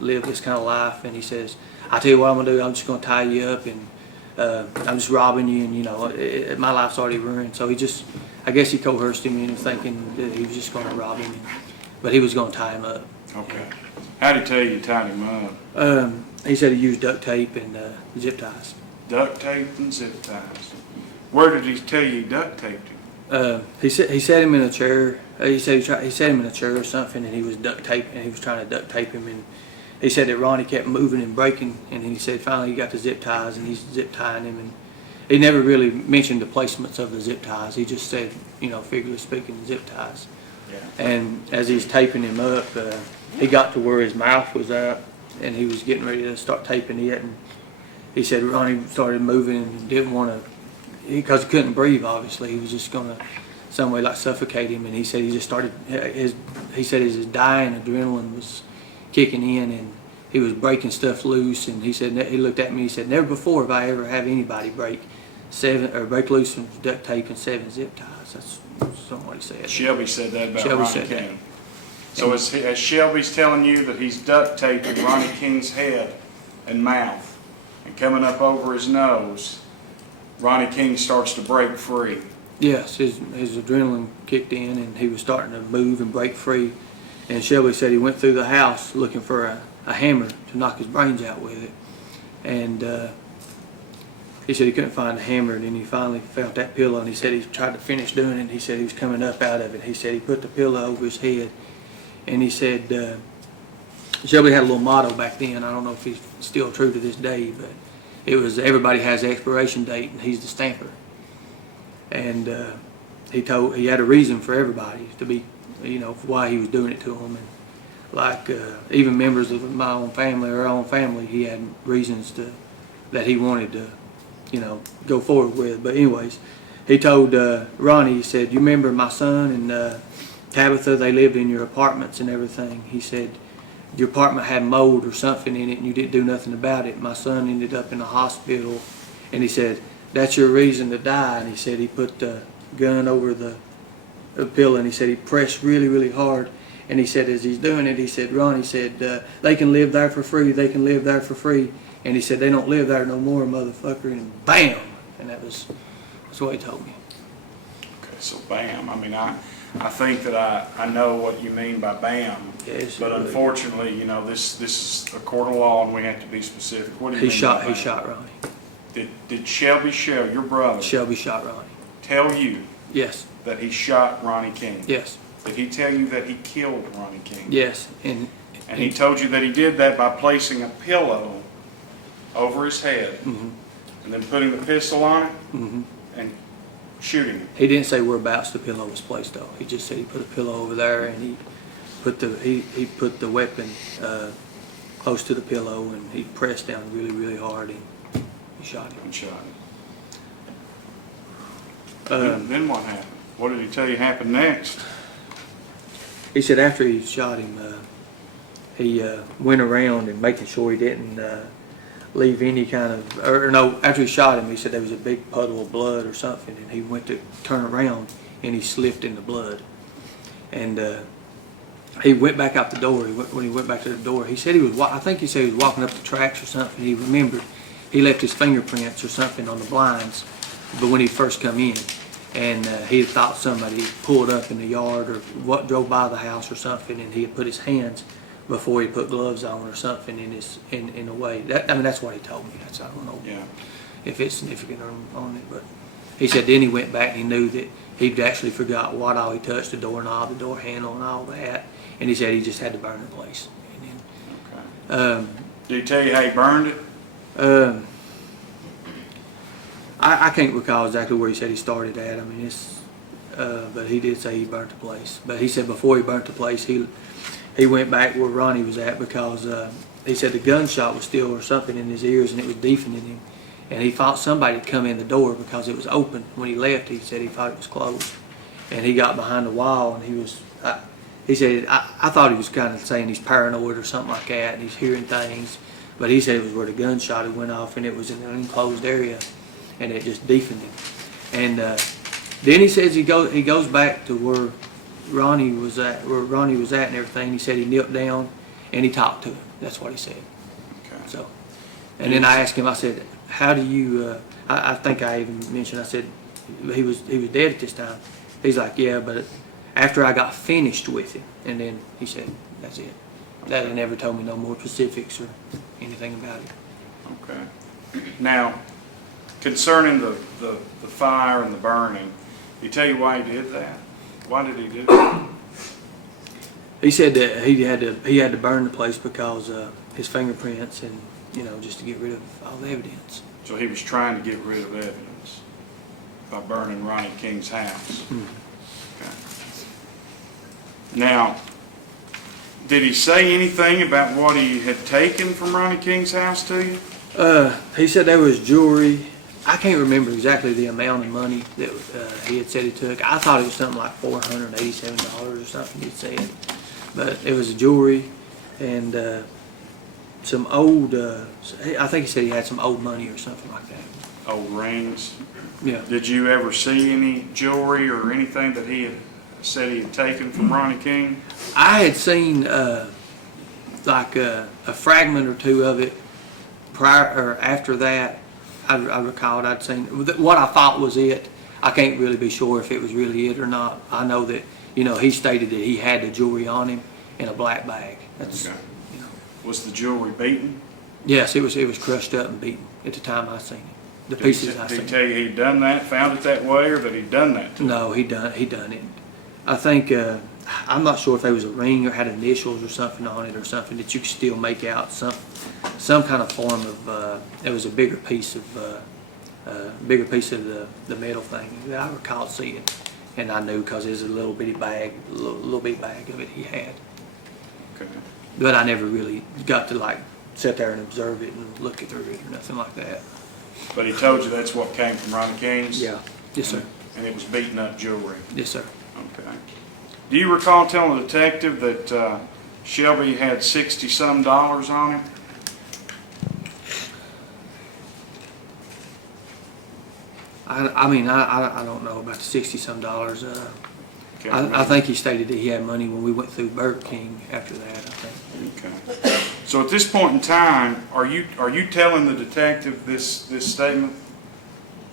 live this kind of life. And he says, I tell you what I'm gonna do. I'm just gonna tie you up and I'm just robbing you. And you know, my life's already ruined. So I guess he coerced him into thinking that he was just gonna rob him, but he was gonna tie him up. Okay. How did he tell you tied him up? He said he used duct tape and zip ties. Duct tape and zip ties. Where did he tell you he duct taped him? He set him in a chair. He said he set him in a chair or something, and he was duct taping. And he was trying to duct tape him, and he said that Ronnie kept moving and breaking, and he said finally he got the zip ties, and he's zip tying him, and he never really mentioned the placements of the zip ties. He just said, you know, figuratively speaking, zip ties. Yeah. And as he's taping him up, he got to where his mouth was up, and he was getting ready to start taping it, and he said Ronnie started moving and didn't want to, because he couldn't breathe. Obviously, he was just going to some way like suffocate him, and he said he just started. He said his dying adrenaline was kicking in, and he was breaking stuff loose. And he said he looked at me. He said, "Never before have I ever had anybody break loose from duct tape and 7 zip ties." That's what he said. Shelby said that about Shelby Ronnie said that. King. So as Shelby's telling you that he's duct taping Ronnie King's head and mouth and coming up over his nose, Ronnie King starts to break free. Yes, his adrenaline kicked in, and he was starting to move and break free. And Shelby said he went through the house looking for a hammer to knock his brains out with it. And he said he couldn't find a hammer, and then he finally found that pillow, and he said he tried to finish doing it, and he said he was coming up out of it. He said he put the pillow over his head, and he said Shelby had a little motto back then. I don't know if he's still true to this day, but it was everybody has an expiration date, and he's the stamper. And he had a reason for everybody to be, you know, why he was doing it to them. And like even members of my own family or our own family, he had reasons that he wanted to, you know, go forward with. But anyways, he told Ronnie, he said, "You remember my son?" And Tabitha, they lived in your apartments and everything. He said, your apartment had mold or something in it and you didn't do nothing about it. My son ended up in the hospital, and he said, that's your reason to die. And he said he put the gun over the pillow, and he said he pressed really, really hard. And he said as he's doing it, he said, Ron, he said, they can live there for free, they can live there for free. And he said, they don't live there no more, motherfucker. And bam! And that's what he told me. Okay, so bam, I mean, I think that I know what you mean by bam, Yes, but really. unfortunately, you know, this is a court of law and we have to be specific. What do you He mean shot by bam? Ronnie. Did Shelby Shell, your brother, Shelby shot Ronnie. tell you Yes, that he shot Ronnie King? yes, Did he tell you that he killed Ronnie King? yes. And And he told you that he did that by placing a pillow over his head Mhm. and then putting the pistol on it Mhm. and shooting him. He didn't say whereabouts the pillow was placed though. He just said he put a pillow over there, and he put the weapon close to the pillow, and he pressed down really, really hard, and he shot him. And shot him. Uh, Then what happened? What did he tell you happened next? He said after he shot him, he went around and making sure he didn't leave any kind of, or no, after he shot him, he said there was a big puddle of blood or something, and he went to turn around and he slipped in the blood. And he went back out the door. When he went back to the door, he said I think he said he was walking up the tracks or something. He remembered he left his fingerprints or something on the blinds, but when he first come in, and he thought somebody pulled up in the yard or what drove by the house or something, and he had put his hands before he put gloves on or something in a way. That's what he told me. I don't know Yeah. if it's significant on it, but he said then he went back and he knew that he'd actually forgot what all he touched, the doorknob, the door handle, and all that. And he said he just had to burn the place. And Okay. then, Did he tell you how he burned it? I can't recall exactly where he said he started at. I mean, but he did say he burnt the place. But he said before he burnt the place, he went back where Ronnie was at because he said the gunshot was still or something in his ears and it was deafening him. And he thought somebody had come in the door because it was open. When he left, he said he thought it was closed. And he got behind the wall and he said, I thought he was kind of saying he's paranoid or something like that and he's hearing things. But he said it was where the gunshot had went off and it was in an enclosed area and it just deafened him. And then he says he goes back to where Ronnie was at and everything. He said he knelt down and he talked to him. That's what he said. Okay. So, and then I asked him, I said, how do you, I think I even mentioned, I said, he was dead at this time. He's like, yeah, but after I got finished with him, and then he said, that's it. That he never told me no more specifics or anything about it. Okay. Now, concerning the fire and the burning, did he tell you why he did that? Why did he do that? He said that he had to burn the place because his fingerprints and, just to get rid of all the evidence. So he was trying to get rid of evidence by burning Ronnie King's house. Okay. Now, did he say anything about what he had taken from Ronnie King's house to you? He said there was jewelry. I can't remember exactly the amount of money that he had said he took. I thought it was something like $487 or something he said. But it was jewelry and some old, I think he said he had some old money or something like that. Old rings? Yeah. Did you ever see any jewelry or anything that he had said he had taken from Ronnie King? I had seen like a fragment or two of it prior or after that. I recalled I'd seen what I thought was it. I can't really be sure if it was really it or not. I know that he stated that he had the jewelry on him in a black bag. That's Okay. Was the jewelry beaten? Yes, it was crushed up and beaten at the time I seen it. The pieces I Did he seen. tell you he'd done that, found it that way, or that he'd done that to you? No, he done it. I think I'm not sure if there was a ring or had initials or something on it or something that you could still make out some kind of form of. It was a bigger piece of the metal thing that I recall seeing, and I knew because it was a little bitty bag of it he had. Okay. But I never really got to sit there and observe it and look through it or nothing like that. But he told you that's what came from Ronnie King's? Yeah. Yes, sir. And it was beaten up jewelry? Yes, sir. Okay. Do you recall telling the detective that Shelby had $60-some on him? I mean, I don't know about the $60-some. Okay, I think he stated that he had money when we went through Burger King after that, I think. Okay. So at this point in time, are you telling the detective this statement?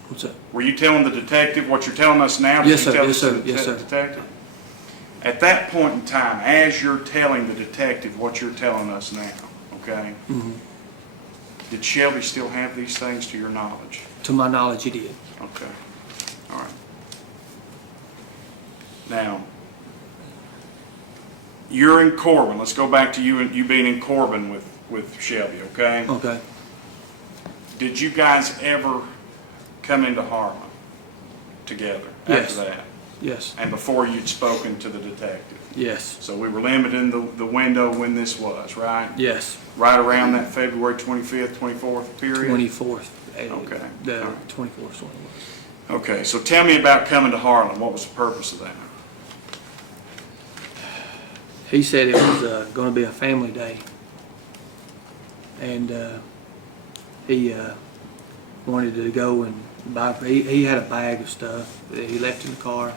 What's that? Were you telling the detective what you're telling us now? Did Yes, you sir. tell Yes, this to sir. the Yes, sir. detective? At that point in time, as you're telling the detective what you're telling us now, okay? Mm-hmm. Did Shelby still have these things to your knowledge? To my knowledge, he did. Okay, all right. Now, you're in Corbin. Let's go back to you being in Corbin with Shelby, okay? Okay. Did you guys ever come into Harlem together Yes. after that? Yes. And before you'd spoken to the detective? Yes. So we were limiting the window when this was, right? Yes. Right around that February 25th, 24th period? 24th. Okay. The All right. 24th is what it was. Okay, so tell me about coming to Harlem. What was the purpose of that? He said it was going to be a family day, and he wanted to go and buy. He had a bag of stuff that he left in the car.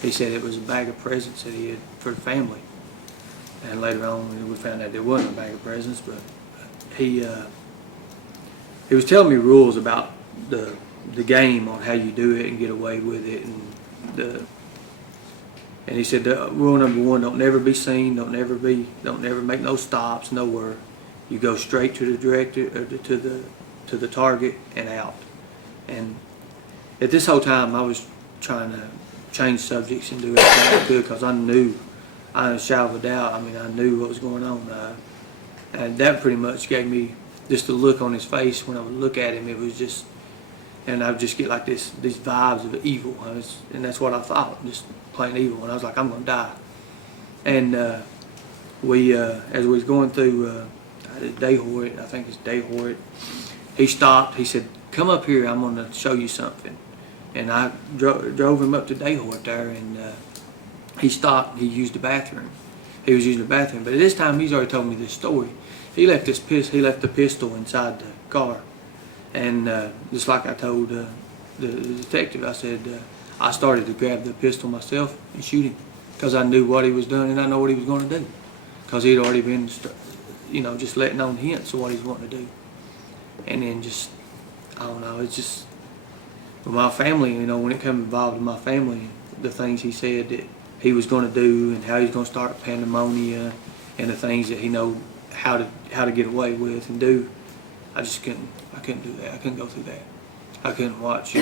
He said it was a bag of presents that he had for the family. And later on, we found out there wasn't a bag of presents, but he was telling me rules about the game on how you do it and get away with it, and he said rule number one: don't never be seen, don't never make no stops nowhere. You go straight to the director or to the target and out. And at this whole time, I was trying to change subjects and do everything I could because I knew, I didn't shadow of a doubt. I mean, I knew what was going on, and that pretty much gave me just the look on his face when I would look at him. It was just, and I would just get like these vibes of evil. And that's what I thought, just plain evil. And I was like, I'm gonna die. And as we was going through Dayhort, I think it's Dayhort, he stopped. He said, "Come up here. I'm gonna show you something." And I drove him up to Dayhort there, and he stopped. He used the bathroom. He was using the bathroom, but at this time he's already told me this story. He left the pistol inside the car, and just like I told the detective, I said I started to grab the pistol myself and shoot him because I knew what he was doing and I know what he was going to do because he'd already been, just letting on hints of what he's wanting to do, and then just I don't know. It's just with my family, when it comes involved in my family, the things he said that he was going to do and how he's going to start pandemonia and the things that he know how to get away with and do, I couldn't do that. I couldn't go through that. I couldn't watch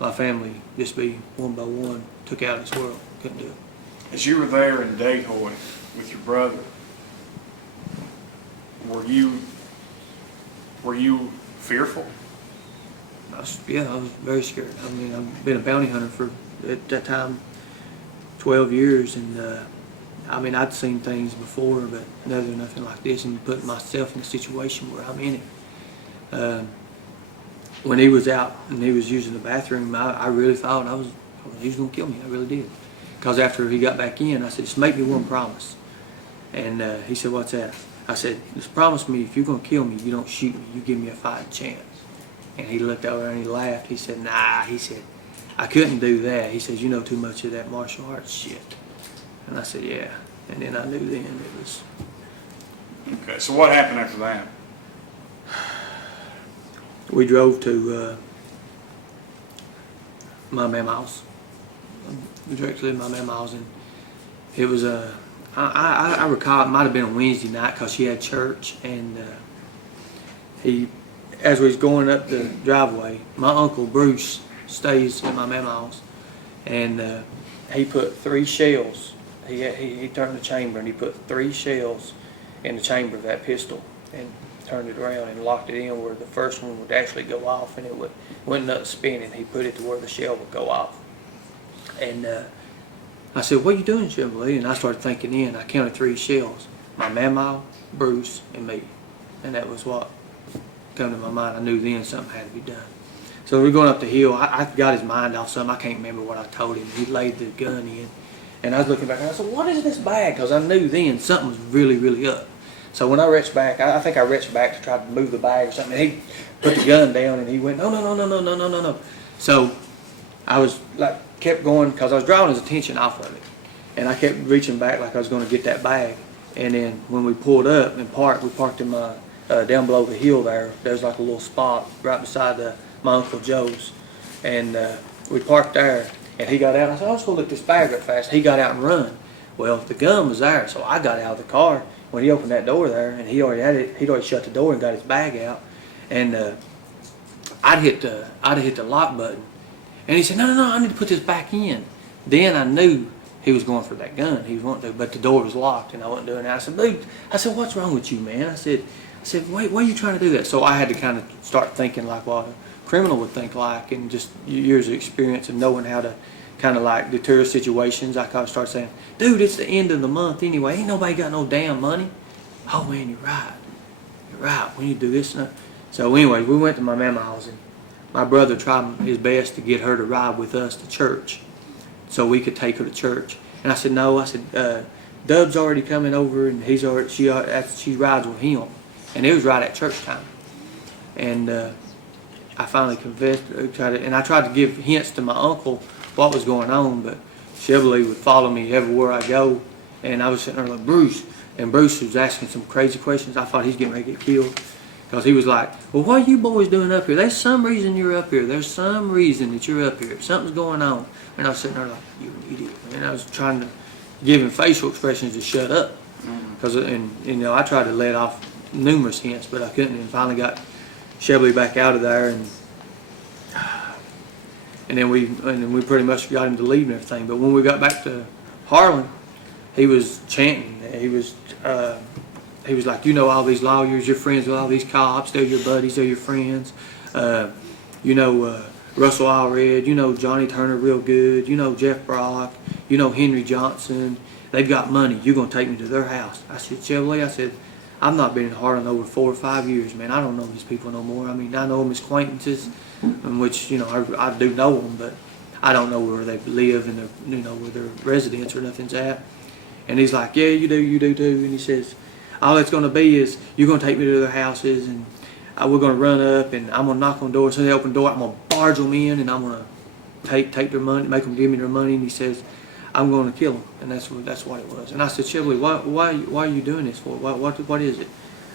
my family just be one by one took out of this world. Couldn't do it. As you were there in Dayhort with your brother, were you fearful? I was very scared. I mean, I've been a bounty hunter for, at that time, 12 years, and I mean, I'd seen things before, but nothing like this, and putting myself in a situation where I'm in it. When he was out and he was using the bathroom, I really thought he was going to kill me. I really did. Because after he got back in, I said, just make me one promise. And he said, what's that? I said, just promise me if you're going to kill me, you don't shoot me. You give me a fighting chance. And he looked over and he laughed. He said, nah. He said, I couldn't do that. He said, you know too much of that martial arts shit. And I said, yeah. And then I knew then it was. Okay, so what happened after that? We drove to my mam's house. We directly to my mam's house, and it was I recall it might have been a Wednesday night because she had church, and as we was going up the driveway, my uncle Bruce stays at my mam's house, and he put 3 shells. He turned the chamber and he put 3 shells in the chamber of that pistol and turned it around and locked it in where the first one would actually go off, and it went nuts spinning. He put it to where the shell would go off. And I said, what are you doing, Shelby? And I started thinking in. I counted 3 shells. My mama, Bruce, and me. And that was what came to my mind. I knew then something had to be done. So we're going up the hill. I got his mind off something. I can't remember what I told him. He laid the gun in. And I was looking back and I said, what is this bag? Because I knew then something was really, really up. So when I reached back, I think I reached back to try to move the bag or something. And he put the gun down and he went, no, no, no, no, no, no, no, no, no. So I was like, kept going because I was drawing his attention off of it. And I kept reaching back like I was going to get that bag. And then when we pulled up and parked, we parked in my, down below the hill there. There's like a little spot right beside my Uncle Joe's. And we parked there. And he got out. I said, I'm just going to look this bag up fast. He got out and run. Well, the gun was there, so I got out of the car. When he opened that door there, and he already had it, he'd already shut the door and got his bag out. And I'd hit the lock button. And he said, no, no, no, I need to put this back in. Then I knew he was going for that gun. He was wanting to, but the door was locked, and I wasn't doing that. I said, dude, what's wrong with you, man? I said, why are you trying to do that? So I had to kind of start thinking like what a criminal would think like, and just years of experience and knowing how to kind of like deter situations. I kind of start saying, dude, it's the end of the month anyway. Ain't nobody got no damn money. Oh man, you're right. You're right. We need to do this and that. So anyways, we went to my mama's house, and my brother tried his best to get her to ride with us to church so we could take her to church. And I said, no. I said, Dub's already coming over, and she rides with him. And it was right at church time. And I finally confessed, and I tried to give hints to my uncle what was going on, but Shelby would follow me everywhere I go, and I was sitting there like, Bruce, and Bruce was asking some crazy questions. I thought he's getting ready to get killed, because he was like, well, what are you boys doing up here? There's some reason you're up here. There's some reason that you're up here. Something's going on. And I was sitting there like, you idiot. And I was trying to give him facial expressions to shut up, because and you know, I tried to let off numerous hints, but I couldn't, and finally got Shelby back out of there, and then we pretty much got him to leave and everything. But when we got back to Harlan, he was chanting. He was like, you know, all these lawyers, you're friends with all these cops. They're your buddies. They're your friends. You know, Russell Allred. You know, Johnny Turner real good. You know, Jeff Brock. You know, Henry Johnson. They've got money. You're gonna take me to their house. I said, Shelby, I said, I've not been in Harlan over 4 or 5 years, man. I don't know these people no more. I mean, I know them as acquaintances, in which, you know, I do know them, but I don't know where they live and their, you know, where their residence or nothing's at. And he's like, yeah, you do too. And he says, all it's going to be is you're going to take me to their houses, and we're going to run up, and I'm going to knock on doors. So they open the door, I'm going to barge them in, and I'm going to take their money, make them give me their money. And he says, I'm going to kill them. And that's what it was. And I said, Shelby, why are you doing this for? What is it?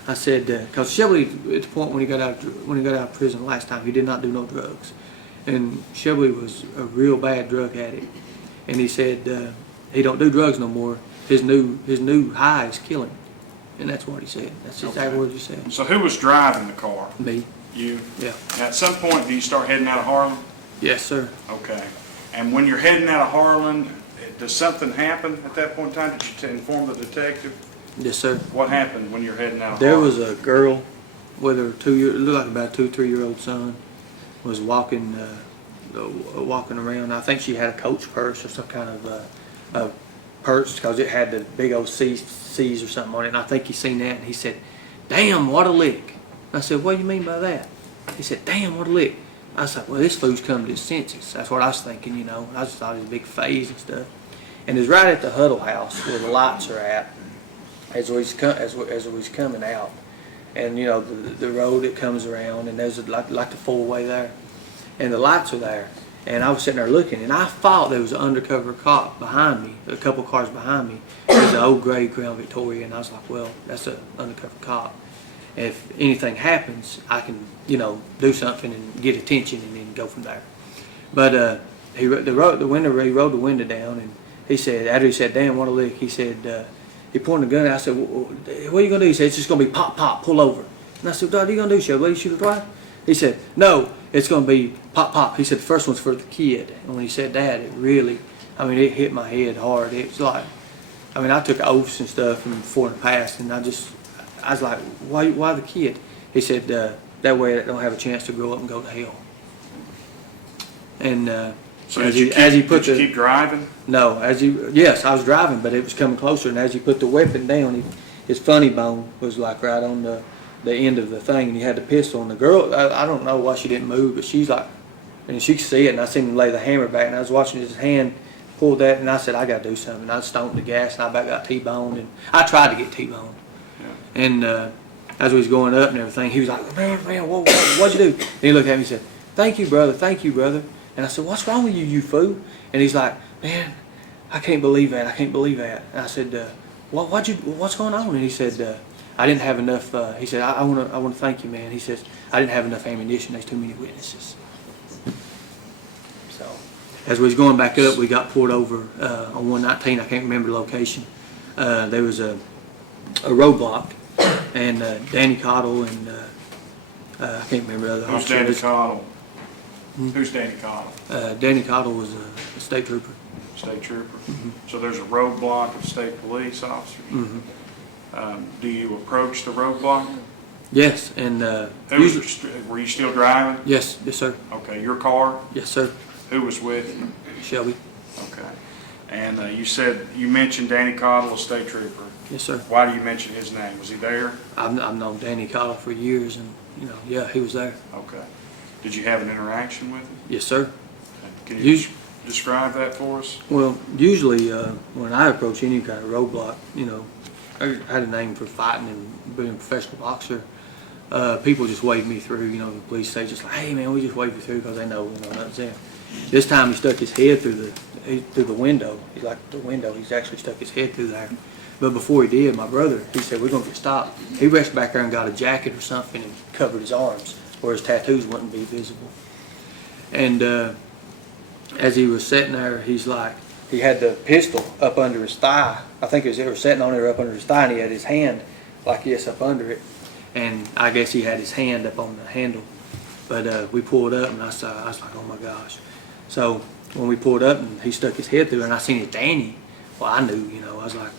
I said, because Shelby, at the point when he got out of prison last time, he did not do no drugs, and Shelby was a real bad drug addict. And he said he don't do drugs no more. His new high is killing, and that's what he said. That's exactly what he said. So who was driving the car? Me. You? Yeah. And at some point, do you start heading out of Harlan? Yes, sir. Okay. And when you're heading out of Harlan, does something happen at that point in time? Did you inform the detective? Yes, sir. What happened when you're heading out of There Harlan? was a girl with her it looked like about 2 or 3 year old son, was walking around. I think she had a Coach purse or some kind of purse, because it had the big old C's or something on it. And I think he seen that, and he said, "Damn, what a lick!" I said, "What do you mean by that?" He said, "Damn, what a lick." I was like, "Well, this fool's come to his senses." That's what I was thinking, you know. I just thought he was a big phase and stuff. And it's right at the huddle house where the lights are at, as we was coming out, and you know the road that comes around, and there's like the 4-way there, and the lights are there, and I was sitting there looking, and I thought there was an undercover cop behind me, a couple cars behind me. There's an old gray Crown Victoria, and I was like, well, that's an undercover cop. If anything happens, I can, you know, do something and get attention and then go from there. But he rolled the window down, and he said, after he said, "Damn, what a lick," he said, he pointed the gun at. I said, "What are you going to do?" He said, "It's just going to be pop, pop, pull over." And I said, "What are you going to do, Shelby? You shoot it twice?" He said, "No, it's going to be pop, pop." He said, "The first one's for the kid." And when he said that, it really, I mean, it hit my head hard. It's like, I mean, I took oaths and stuff before in the past, and I was like, why the kid? He said, that way they don't have a chance to grow up and go to hell. And So as did you keep driving? No, yes, I was driving, but it was coming closer, and as he put the weapon down, his funny bone was like right on the end of the thing, and he had the pistol. And the girl, I don't know why she didn't move, but she's like, and she could see it, and I seen him lay the hammer back, and I was watching his hand pulled that, and I said, I gotta do something. I stomped the gas, and I about got T-boned, and I tried to get T-boned. Yeah. And as we was going up and everything, he was like, man, what'd you do? And he looked at me and said, thank you, brother. And I said, what's wrong with you, you fool? And he's like, man, I can't believe that. And I said, what's going on? And he said, I didn't have enough. He said, I want to thank you, man. He says, I didn't have enough ammunition. There's too many witnesses. So, as we was going back up, we got pulled over on 119. I can't remember the location. There was a roadblock, and Danny Cottle and I can't remember the other Who's Danny officers. Cottle? Who's Danny Cottle? Danny Cottle was a state trooper. State trooper. So there's a roadblock of state police officers. Do you approach the roadblock? Yes, and Were you still driving? yes, sir. Okay, your car? Yes, sir. Who was with you? Shelby. Okay. And you mentioned Danny Cottle, a state trooper. Yes, sir. Why do you mention his name? Was he there? I've known Danny Cottle for years, and yeah, he was there. Okay. Did you have an interaction with him? Yes, sir. Can you Us- describe that for us? Well, usually when I approach any kind of roadblock, I had a name for fighting and being a professional boxer. People just wave me through. The police say just like, "Hey, man, we just wave you through," because they know nothing's there. This time he stuck his head through the window. He's like the window. He's actually stuck his head through there. But before he did, my brother, he said, "We're gonna get stopped." He reached back there and got a jacket or something and covered his arms where his tattoos wouldn't be visible. And as he was sitting there, he's like, he had the pistol up under his thigh. I think it was sitting on there up under his thigh, and he had his hand like this up under it. And I guess he had his hand up on the handle. But we pulled up, and I was like, oh my gosh. So when we pulled up, and he stuck his head through, and I seen it, Danny. Well, I knew, I was like,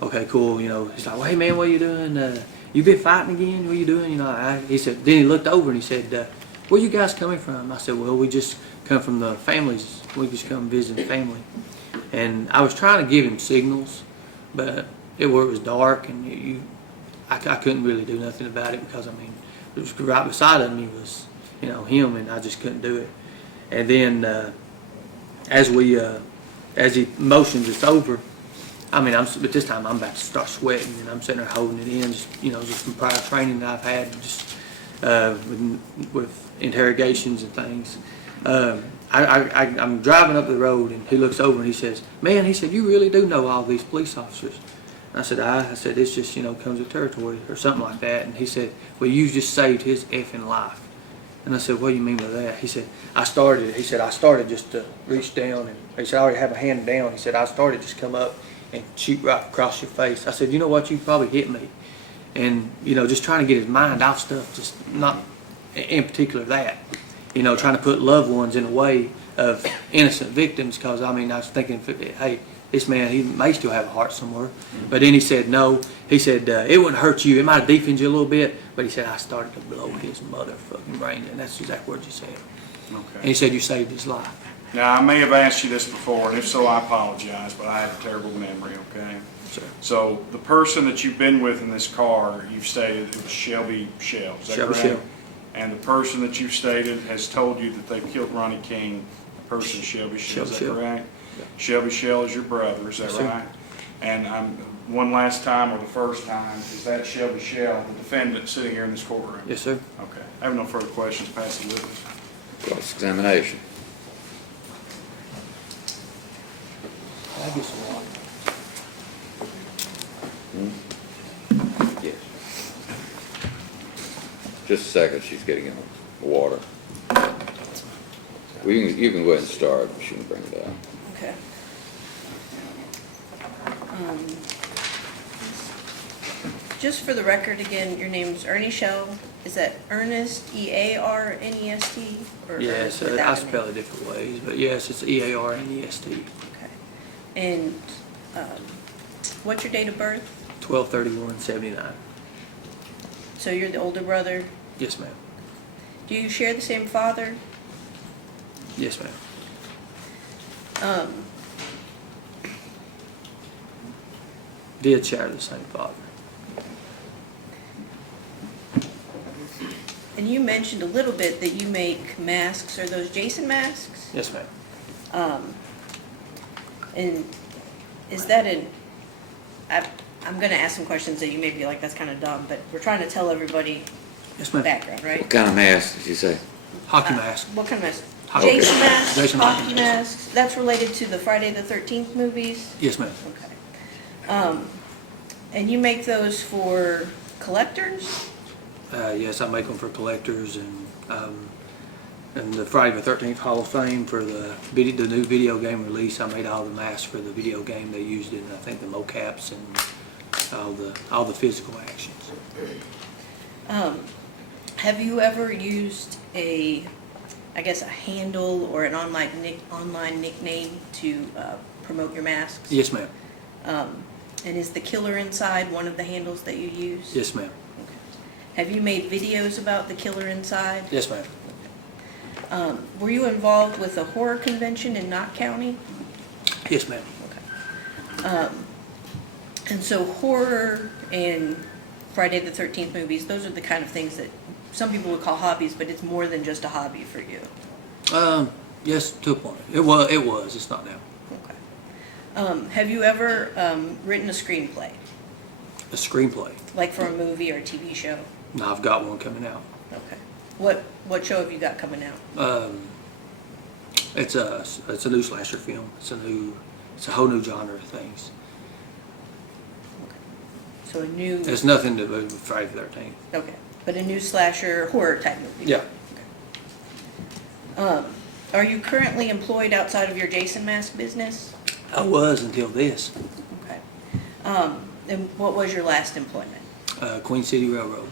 okay, cool. He's like, well, hey man, what are you doing? You been fighting again? What are you doing? He said. Then he looked over and he said, where you guys coming from? I said, well, we just come from the families. We just come visiting family. And I was trying to give him signals, but it was dark, and I couldn't really do nothing about it, because it was right beside him. He was, him, and I just couldn't do it. And then as he motions it's over, but this time I'm about to start sweating, and I'm sitting there holding it in, just from prior training that I've had, just with interrogations and things. I'm driving up the road, and he looks over and he says, "Man," he said, "you really do know all these police officers." And I said, "It's just, comes with territory," or something like that. And he said, "Well, you just saved his effing life." And I said, "What do you mean by that?" He said, I started just to reach down, and he said, "I already have a hand down." He said, "I started just come up and shoot right across your face." I said, "You know what? You probably hit me." And, just trying to get his mind off stuff, just not in particular that. Trying to put loved ones in the way of innocent victims, because, I was thinking, hey, this man, he may still have a heart somewhere. But then he said, no. He said, it wouldn't hurt you. It might have deafened you a little bit. But he said, I started to blow his motherfucking brains. And that's the exact words he said. Okay. And he said, you saved his life. Now, I may have asked you this before, and if so, I apologize, but I have a terrible memory, okay? Sir. So the person that you've been with in this car, you've stated it was Shelby Shell, is that Shelby correct? Shell. And the person that you've stated has told you that they killed Ronnie King, the person Shelby Shell, is that Shelby Shell. correct? Yeah. Shelby Shell is your brother, is that Yes, sir. right? And one last time, or the first time, is that Shelby Shell, the defendant sitting here in this courtroom? Yes, sir. Okay. I have no further questions. Pass the witness. Cross-examination. I'll get some water. Yes. Just a second, she's getting in the water. You can go ahead and start, she can bring it out. Okay. Just for the record again, your name's Ernie Shell. Is that Ernest, E-A-R-N-E-S-T? or Yes, without I an spell E? it different ways, but yes, it's EARNEST. Okay. And what's your date of birth? 12/31/79. So you're the older brother. Yes, ma'am. Do you share the same father? Yes, ma'am. Did share the same father. And you mentioned a little bit that you make masks. Are those Jason masks? Yes, ma'am. And is that I'm gonna ask some questions that you may be like, that's kind of dumb, but we're trying to tell everybody Yes, ma'am. background, right? What kind of mask did you say? Hockey mask. What kind of mask? Hockey. Jason masks, Jason hockey hockey masks, that's related to the Friday the 13th movies? Yes, ma'am. Okay. And you make those for collectors? Yes, I make them for collectors and the Friday the 13th Hall of Fame for the new video game release. I made all the masks for the video game. They used it in, I think, the mocaps and all the physical actions. Have you ever used a handle or an online nickname to promote your masks? Yes, ma'am. And is the killer inside one of the handles that you use? Yes, ma'am. Okay. Have you made videos about the killer inside? Yes, ma'am. Were you involved with a horror convention in Knott County? Yes, ma'am. Okay. And so horror and Friday the 13th movies, those are the kind of things that some people would call hobbies, but it's more than just a hobby for you. Yes, to a point. It was. It's not now. Okay. Have you ever written a screenplay, A screenplay. like for a movie or a TV show? No, I've got one coming out. Okay. What show have you got coming out? It's a new slasher film. It's a whole new genre of things. So a new, It's nothing to do with Friday the 13th. okay, but a new slasher horror type movie? Yeah. Are you currently employed outside of your Jason mask business? I was until this. Okay. And what was your last employment? Queen City Railroad.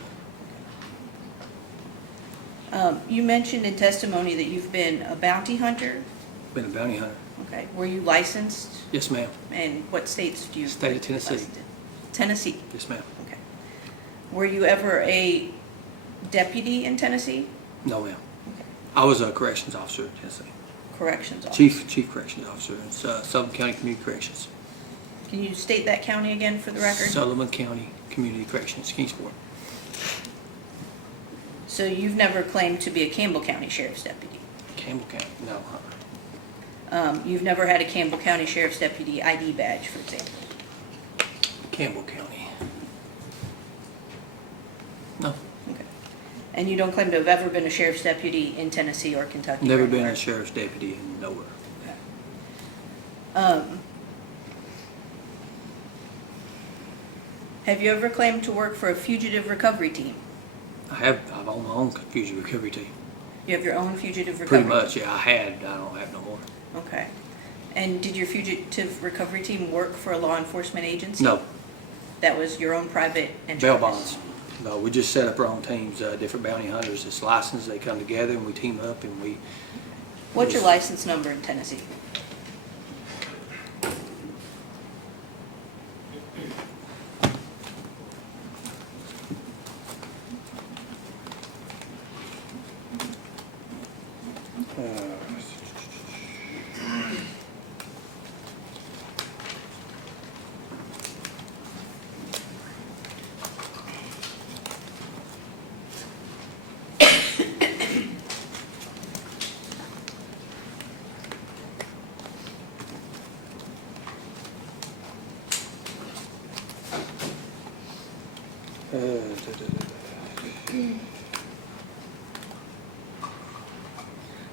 You mentioned in testimony that you've been a bounty hunter. Been a bounty hunter. Okay. Were you licensed? Yes, ma'am. And what states do you? State of Tennessee. licensed in? Tennessee. Yes, ma'am. Okay. Were you ever a deputy in Tennessee? No, ma'am. I was a corrections officer in Tennessee. Corrections officer. Chief corrections officer in Sullivan County Community Corrections. Can you state that county again for the record? Sullivan County Community Corrections, Kingsport. So you've never claimed to be a Campbell County Sheriff's Deputy? Campbell County, no. You've never had a Campbell County Sheriff's Deputy ID badge, for example? Campbell County. No. Okay. And you don't claim to have ever been a Sheriff's Deputy in Tennessee or Kentucky? Never or been anywhere? a sheriff's deputy in nowhere. Have you ever claimed to work for a fugitive recovery team? I've owned my own fugitive recovery team. You have your own fugitive recovery Pretty team? much, yeah. I don't have no more. Okay. And did your fugitive recovery team work for a law enforcement agency? No. That was your own private enterprise? Bail bonds. No, we just set up our own teams, different bounty hunters. It's licensed, they come together and we team up and we... What's your license number in Tennessee?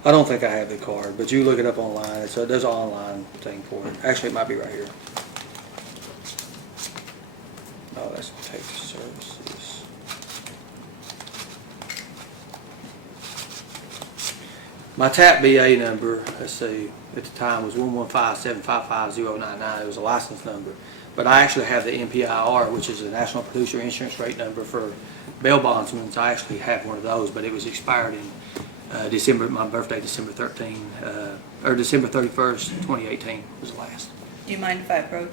I don't think I have the card, but you look it up online. There's an online thing for it. Actually, it might be right here. Oh, that's Texas Services. My TAP BA number, let's see, at the time was 115-755-099. It was a license number. But I actually have the NPIR, which is a National Producer Insurance Rate number for bail bondsmen. So I actually have one of those, but it was expired in December, my birthday, December 31st, 2018 was the last. Do you mind if I approach?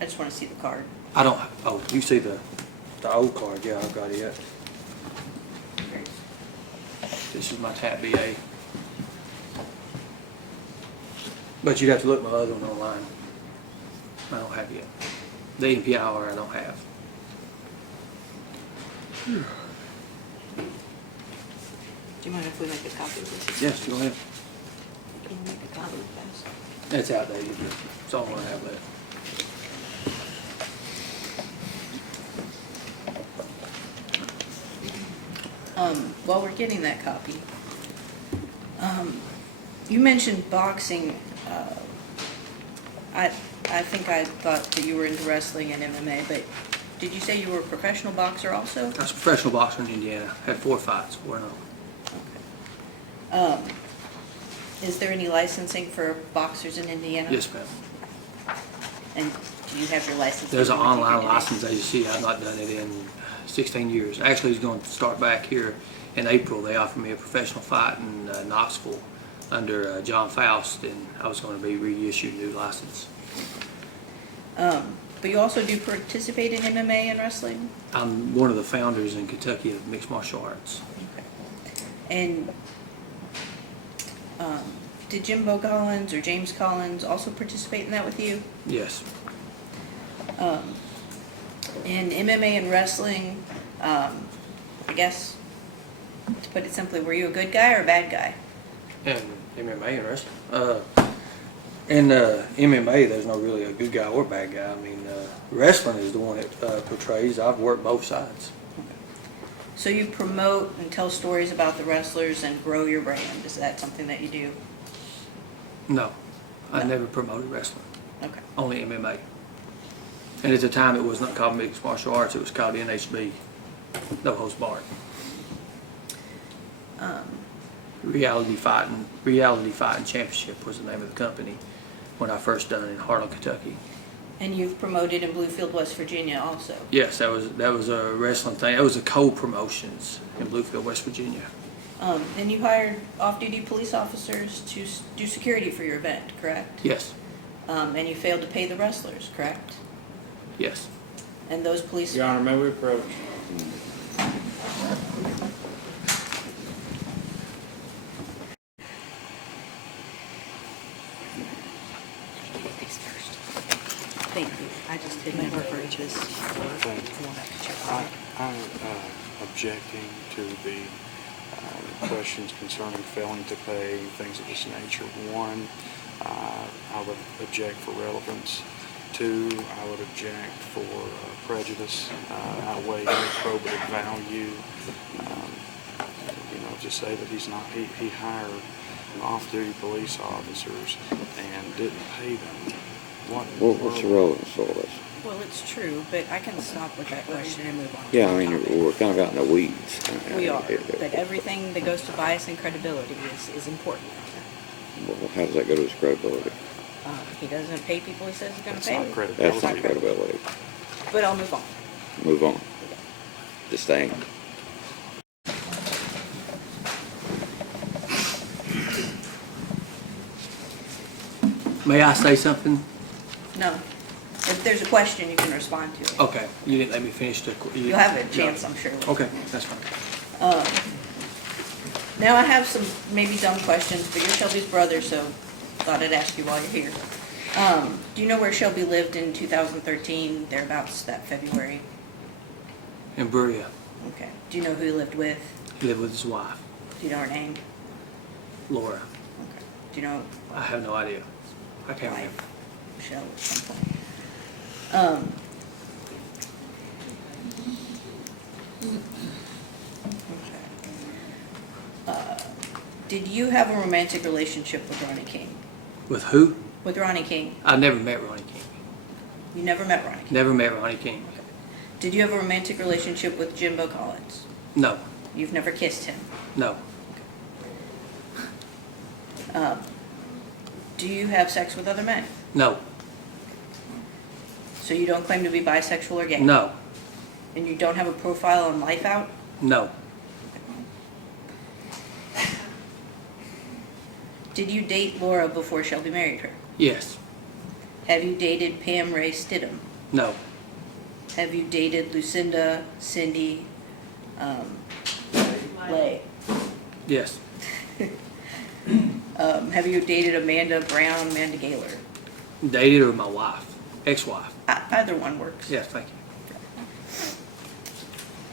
I just want to see the card. I don't, oh, you see the old card, yeah, I've got it. This is my TAP BA. But you'd have to look my other one online. I don't have it yet. The NPIR I don't have. Do you mind if we make a copy of this? Yes, go ahead. Can you make a copy of this? It's outdated. It's all I have left. While we're getting that copy, you mentioned boxing. I think I thought that you were into wrestling and MMA, but did you say you were a professional boxer also? I was a professional boxer in Indiana. Had 4 fights, 4-0. Is there any licensing for boxers in Indiana? Yes, ma'am. And do you have your license? There's an with you online today? license agency. I've not done it in 16 years. Actually, it's going to start back here in April. They offered me a professional fight in Knoxville under John Faust, and I was going to be reissued a new license. But you also do participate in MMA and wrestling? I'm one of the founders in Kentucky of mixed martial arts. And did Jimbo Collins or James Collins also participate in that with you? Yes. In MMA and wrestling, I guess, to put it simply, were you a good guy or a bad guy? And MMA and wrestling. In MMA, there's no really a good guy or bad guy. I mean, wrestling is the one that portrays. I've worked both sides. So you promote and tell stories about the wrestlers and grow your brand. Is that something that you do? No, I No. never promoted wrestling. Okay. Only MMA. And at the time, it was not called mixed martial arts. It was called NHB. No holds barred. Reality Fighting Championship was the name of the company when I first done it in Harlan, Kentucky. And you've promoted in Bluefield, West Virginia also. Yes, that was a wrestling thing. That was a co-promotions in Bluefield, West Virginia. And you hired off-duty police officers to do security for your event, correct? Yes, And you failed to pay the wrestlers, correct? yes. And those police. Your Honor, may we approach? Thank you. I just did my references. I'm objecting to the questions concerning failing to pay, things of this nature. One, I would object for relevance. Two, I would object for prejudice, outweighing probative value. To say that he hired off-duty police officers and didn't pay them. What's the relevance of all this? Well, it's true, but I can stop with that question and move on. Yeah, I mean, we're kind of out in the weeds. We are, but everything that goes to bias and credibility is important. Well, how does that go to his credibility? He doesn't pay people he says he's going to That's pay. not credibility. That's not credibility. But I'll move on. Move on. Disdain. May I say something? No. If there's a question, you can respond to it. Okay, you didn't let me finish the. You'll have a chance, I'm sure. Okay, that's fine. Now I have some maybe dumb questions, but you're Shelby's brother, so thought I'd ask you while you're here. Do you know where Shelby lived in 2013, thereabouts that February? In Berea, Okay. Do you know who he lived with? he lived with his wife, Do you know her name? Laura. Okay. Do you know I have no idea. I can't wife? remember. Michelle at some point. Did you have a romantic relationship with Ronnie King? With who? With Ronnie King? I never met Ronnie King. You never met Ronnie King? Never met Ronnie King. Did you have a romantic relationship with Jimbo Collins? No, You've never kissed him? no, Do you have sex with other men? no, So you don't claim to be bisexual or gay? no, And you don't have a profile on Life Out? no. Did you date Laura before Shelby married her? Yes, Have you dated Pam Ray Stidham? no, Have you dated Lucinda, Cindy, Lay? yes, Have you dated Amanda Brown, Amanda Gaylor? dated or my wife, ex-wife. Either one works. Yes, thank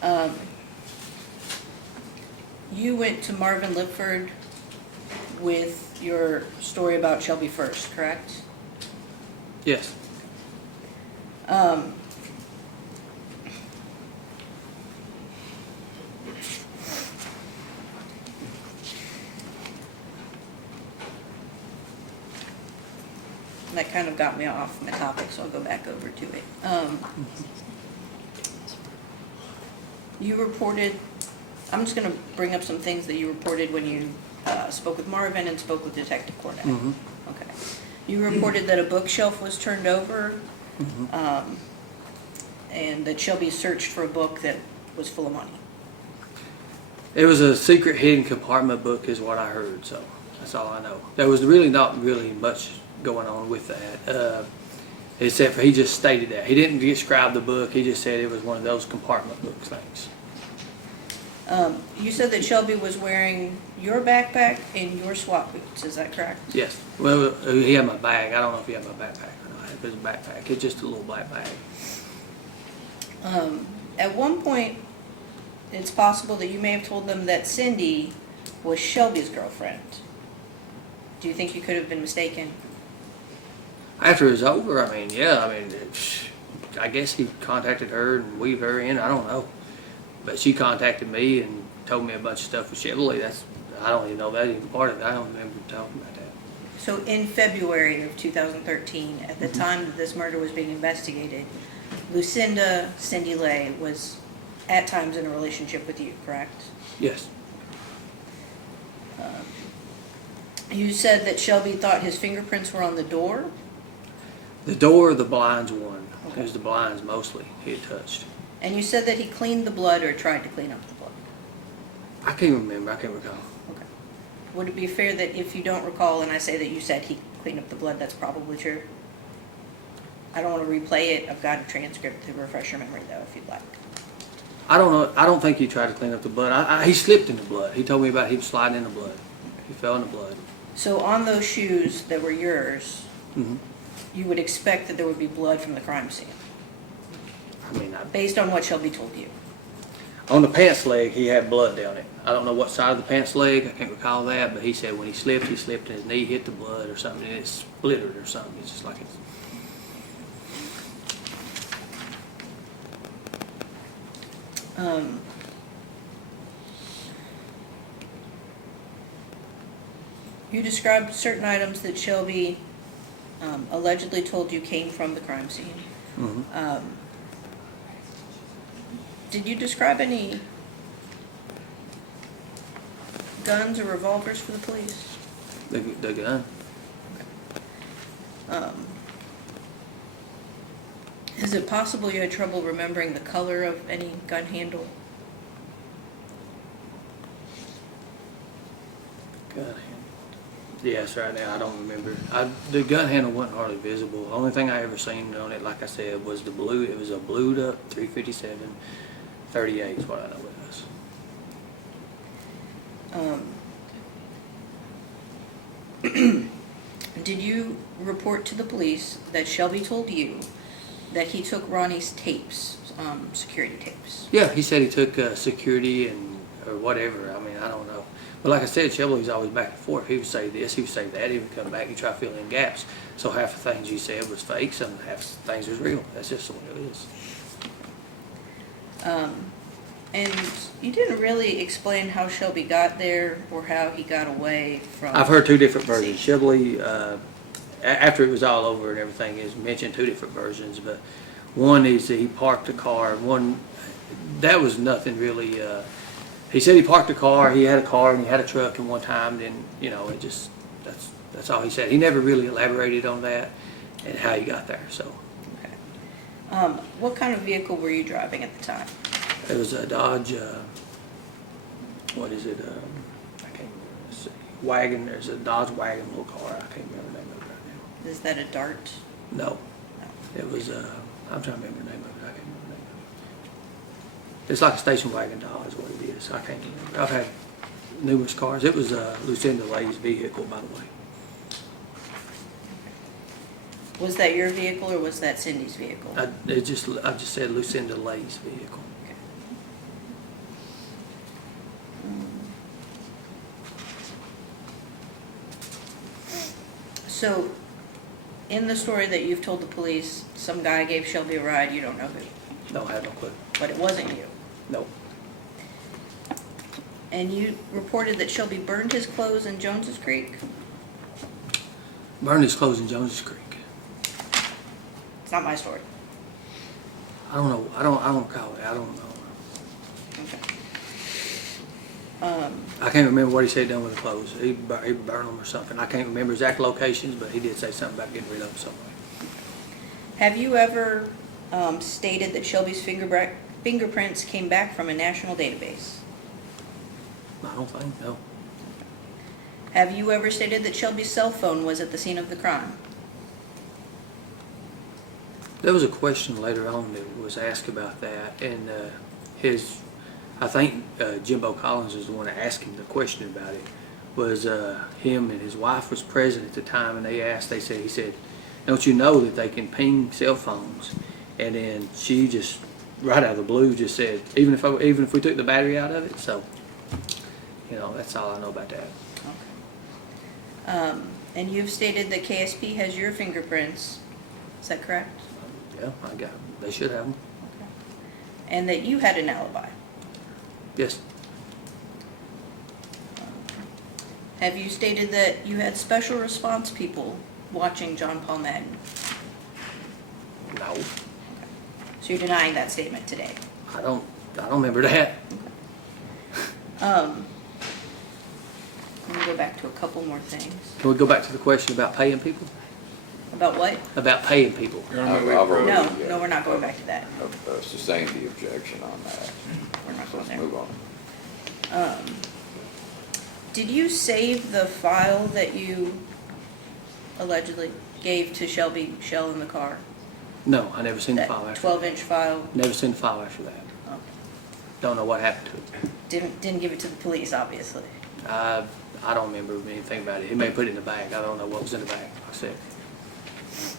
you. You went to Marvin Lipford with your story about Shelby first, correct? Yes. Um, that kind of got me off my topic, so I'll go back over to it. You reported, I'm just gonna bring up some things that you reported when you spoke with Marvin and spoke with Detective Cornett. Mm-hmm. Okay. You reported that a bookshelf was turned over, and that Shelby searched for a book that was full of money. It was a secret hidden compartment book is what I heard, so that's all I know. There was really not really much going on with that, except for he just stated that. He didn't describe the book, he just said it was one of those compartment book things. You said that Shelby was wearing your backpack and your SWAT boots, is that correct? Yes. Well, he had my bag. I don't know if he had my backpack or not. It was a backpack. It's just a little black bag. At one point, it's possible that you may have told them that Cindy was Shelby's girlfriend. Do you think you could have been mistaken? After it was over, I mean, yeah, I guess he contacted her and weaved her in. I don't know. But she contacted me and told me a bunch of stuff with Chevrolet. I don't even know that even part of it. I don't remember talking about that. So in February of 2013, at the time that this murder was being investigated, Lucinda Cindy Lay was at times in a relationship with you, correct? Yes. You said that Shelby thought his fingerprints were on the door? The door or the blinds one. Okay. It was the blinds mostly he had touched. And you said that he cleaned the blood or tried to clean up the blood? I can't remember. I can't recall. Okay. Would it be fair that if you don't recall and I say that you said he cleaned up the blood, that's probably true? I don't want to replay it. I've got a transcript to refresh your memory, though, if you'd like. I don't know. I don't think he tried to clean up the blood. He slipped in the blood. He told me about him sliding in the blood. He fell in the blood. So on those shoes that were yours, Mm-hmm. you would expect that there would be blood from the crime scene, I mean, based on what Shelby told you. on the pants leg, he had blood down it. I don't know what side of the pants leg. I can't recall that. But he said when he slipped and his knee hit the blood or something, and it splittered or something. It's just like it's. You described certain items that Shelby allegedly told you came from the crime scene. Mm-hmm. Did you describe any guns or revolvers for the police? The gun. Is it possible you had trouble remembering the color of any gun handle? Gun handle. Yes, right now I don't remember. The gun handle wasn't hardly visible. The only thing I ever seen on it, like I said, was the blue. It was a blued up 357 38 is what I know it was. Did you report to the police that Shelby told you that he took Ronnie's tapes, security tapes? Yeah, he said he took security or whatever. I mean, I don't know. But like I said, Shelby's always back and forth. He would say this, he would say that, he would come back and try to fill in gaps. So half the things you said was fake, some half the things was real. That's just the way it is. And you didn't really explain how Shelby got there or how he got away from... I've heard two different versions. Shelby, after it was all over and everything, is mentioned two different versions, but one is that he parked the car. One, that was nothing really. He said he parked a car, he had a car, and he had a truck at one time, and, it just, that's all he said. He never really elaborated on that and how he got there, so. Okay. What kind of vehicle were you driving at the time? It was a Dodge, what is it, I can't remember, let's see, wagon, there's a Dodge wagon little car, I can't remember the name of it right Is that a Dart? now. No, No. it was, I'm trying to remember the name of it, I can't remember the name of it. It's like a station wagon Dodge is what it is, I can't remember. I've had numerous cars. It was Lucinda Lay's vehicle, by the way. Was that your vehicle or was that Cindy's vehicle? I just said Lucinda Lay's vehicle. Okay. So, in the story that you've told the police, some guy gave Shelby a ride, you don't know who, No, I have no clue. but it wasn't you. No. And you reported that Shelby burned his clothes in Jones's Creek? Burned his clothes in Jones's Creek. It's not my story. I don't know. I don't recall it. I don't know. Okay. I can't remember what he said done with the clothes. He burned them or something. I can't remember exact locations, but he did say something about getting rid of them somewhere. Have you ever stated that Shelby's fingerprints came back from a national database? I don't think, no. Have you ever stated that Shelby's cell phone was at the scene of the crime? There was a question later on that was asked about that, and I think Jimbo Collins is the one that asked him the question about it, was him and his wife was present at the time, and he said, don't you know that they can ping cell phones? And then she just, right out of the blue, just said, even if we took the battery out of it, so, that's all I know about that. Okay. And you've stated that KSP has your fingerprints, is that correct? Yeah, they should have them. Okay. And that you had an alibi? Yes, Have you stated that you had special response people watching John Paul Madden? no, So you're denying that statement today? I don't remember that. Let me go back to a couple more things. Can we go back to the question about paying people? About what? About paying people. I've already, No, we're not going back to that. sustained the objection on that. We're not going Let's there. move on. Did you save the file that you allegedly gave to Shelby Shell in the car? No, I never seen the That file after. 12-inch file? Never seen the file after that. Okay. Don't know what happened to it. Didn't give it to the police, obviously. I don't remember anything about it. He may have put it in the bag. I don't know what was in the bag. Like I said,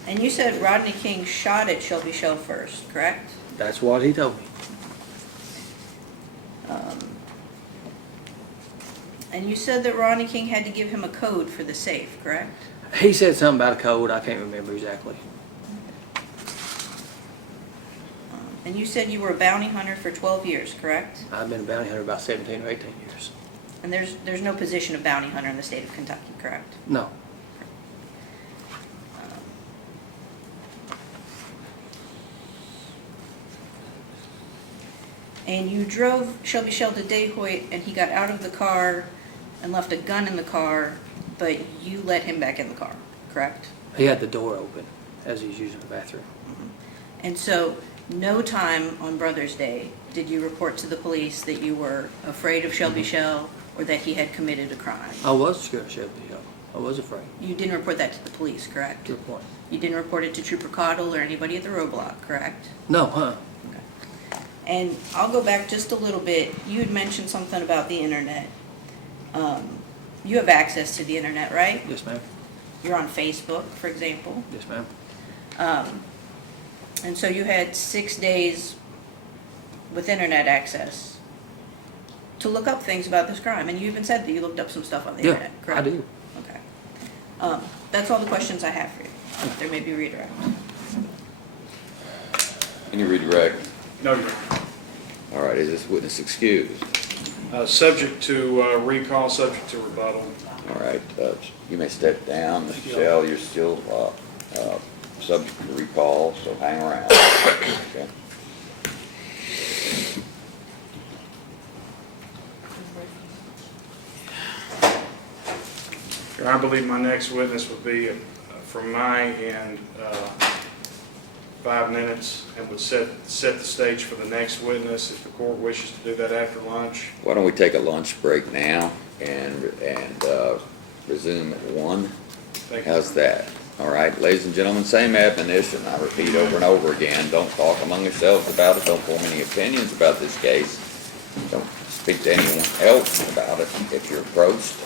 And you said Rodney King shot at Shelby Shell first, correct? that's what he told me. And you said that Rodney King had to give him a code for the safe, correct? He said something about a code. I can't remember exactly. And you said you were a bounty hunter for 12 years, correct? I've been a bounty hunter about 17 or 18 years. And there's no position of bounty hunter in the state of Kentucky, correct? No, And you drove Shelby Shell to Dehoyt, and he got out of the car and left a gun in the car, but you let him back in the car, correct? he had the door open as he was using the bathroom. And so, no time on Brothers' Day did you report to the police that you were afraid of Shelby Shell or that he had committed a crime? I was scared of Shelby Hill. I was afraid. You didn't report that to the police, correct? Good point. You didn't report it to Trooper Cottle or anybody at the roadblock, correct? No, huh? And I'll go back just a little bit. You had mentioned something about the internet. You have access to the internet, right? Yes, ma'am. You're on Facebook, for example. Yes, ma'am. And so you had 6 days with internet access to look up things about this crime. And you even said that you looked up some stuff on the Yeah, internet, correct? I do. Okay. That's all the questions I have for you. There may be redirect. Any redirect? No, Your Honor. All right, is this witness excused? Subject to recall, subject to rebuttal. All right, you may step down. Mr. Shell, you're still subject to recall, so hang around. Okay. I believe my next witness would be, from my end, 5 minutes, and would set the stage for the next witness if the court wishes to do that after lunch. Why don't we take a lunch break now and resume at 1? Thank you. How's that? All right, ladies and gentlemen, same admonition. I repeat over and over again, don't talk among yourselves about it. Don't form any opinions about this case. Don't speak to anyone else about it. If you're approached,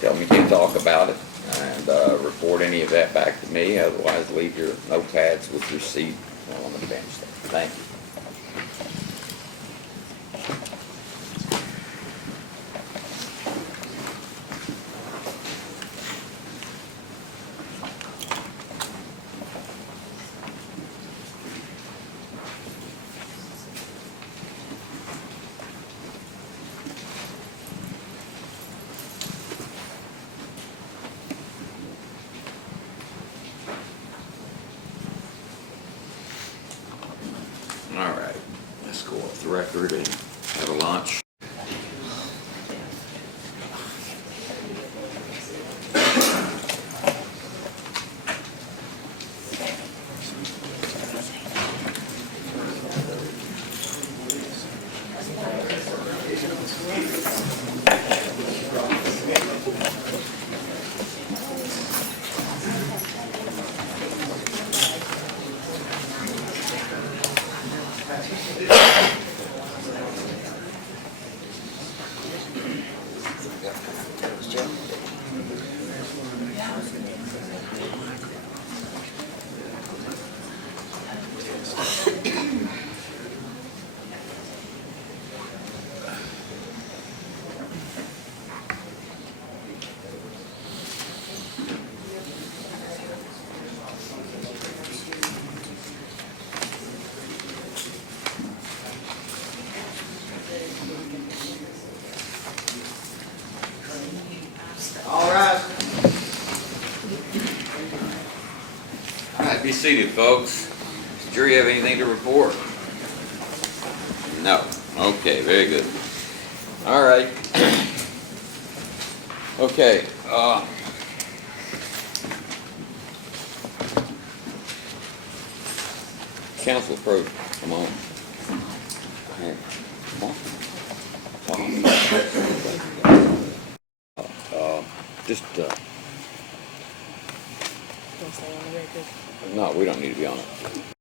tell them you can't talk about it and report any of that back to me. Otherwise, leave your notepads with your seat on the bench there. Thank you. All right, let's go off the record and have a lunch. All rise. All right, be seated, folks. Does the jury have anything to report? No. Okay, very good. All right. Okay, council approach, come on. Here, come on. Just, no, we don't need to be on it.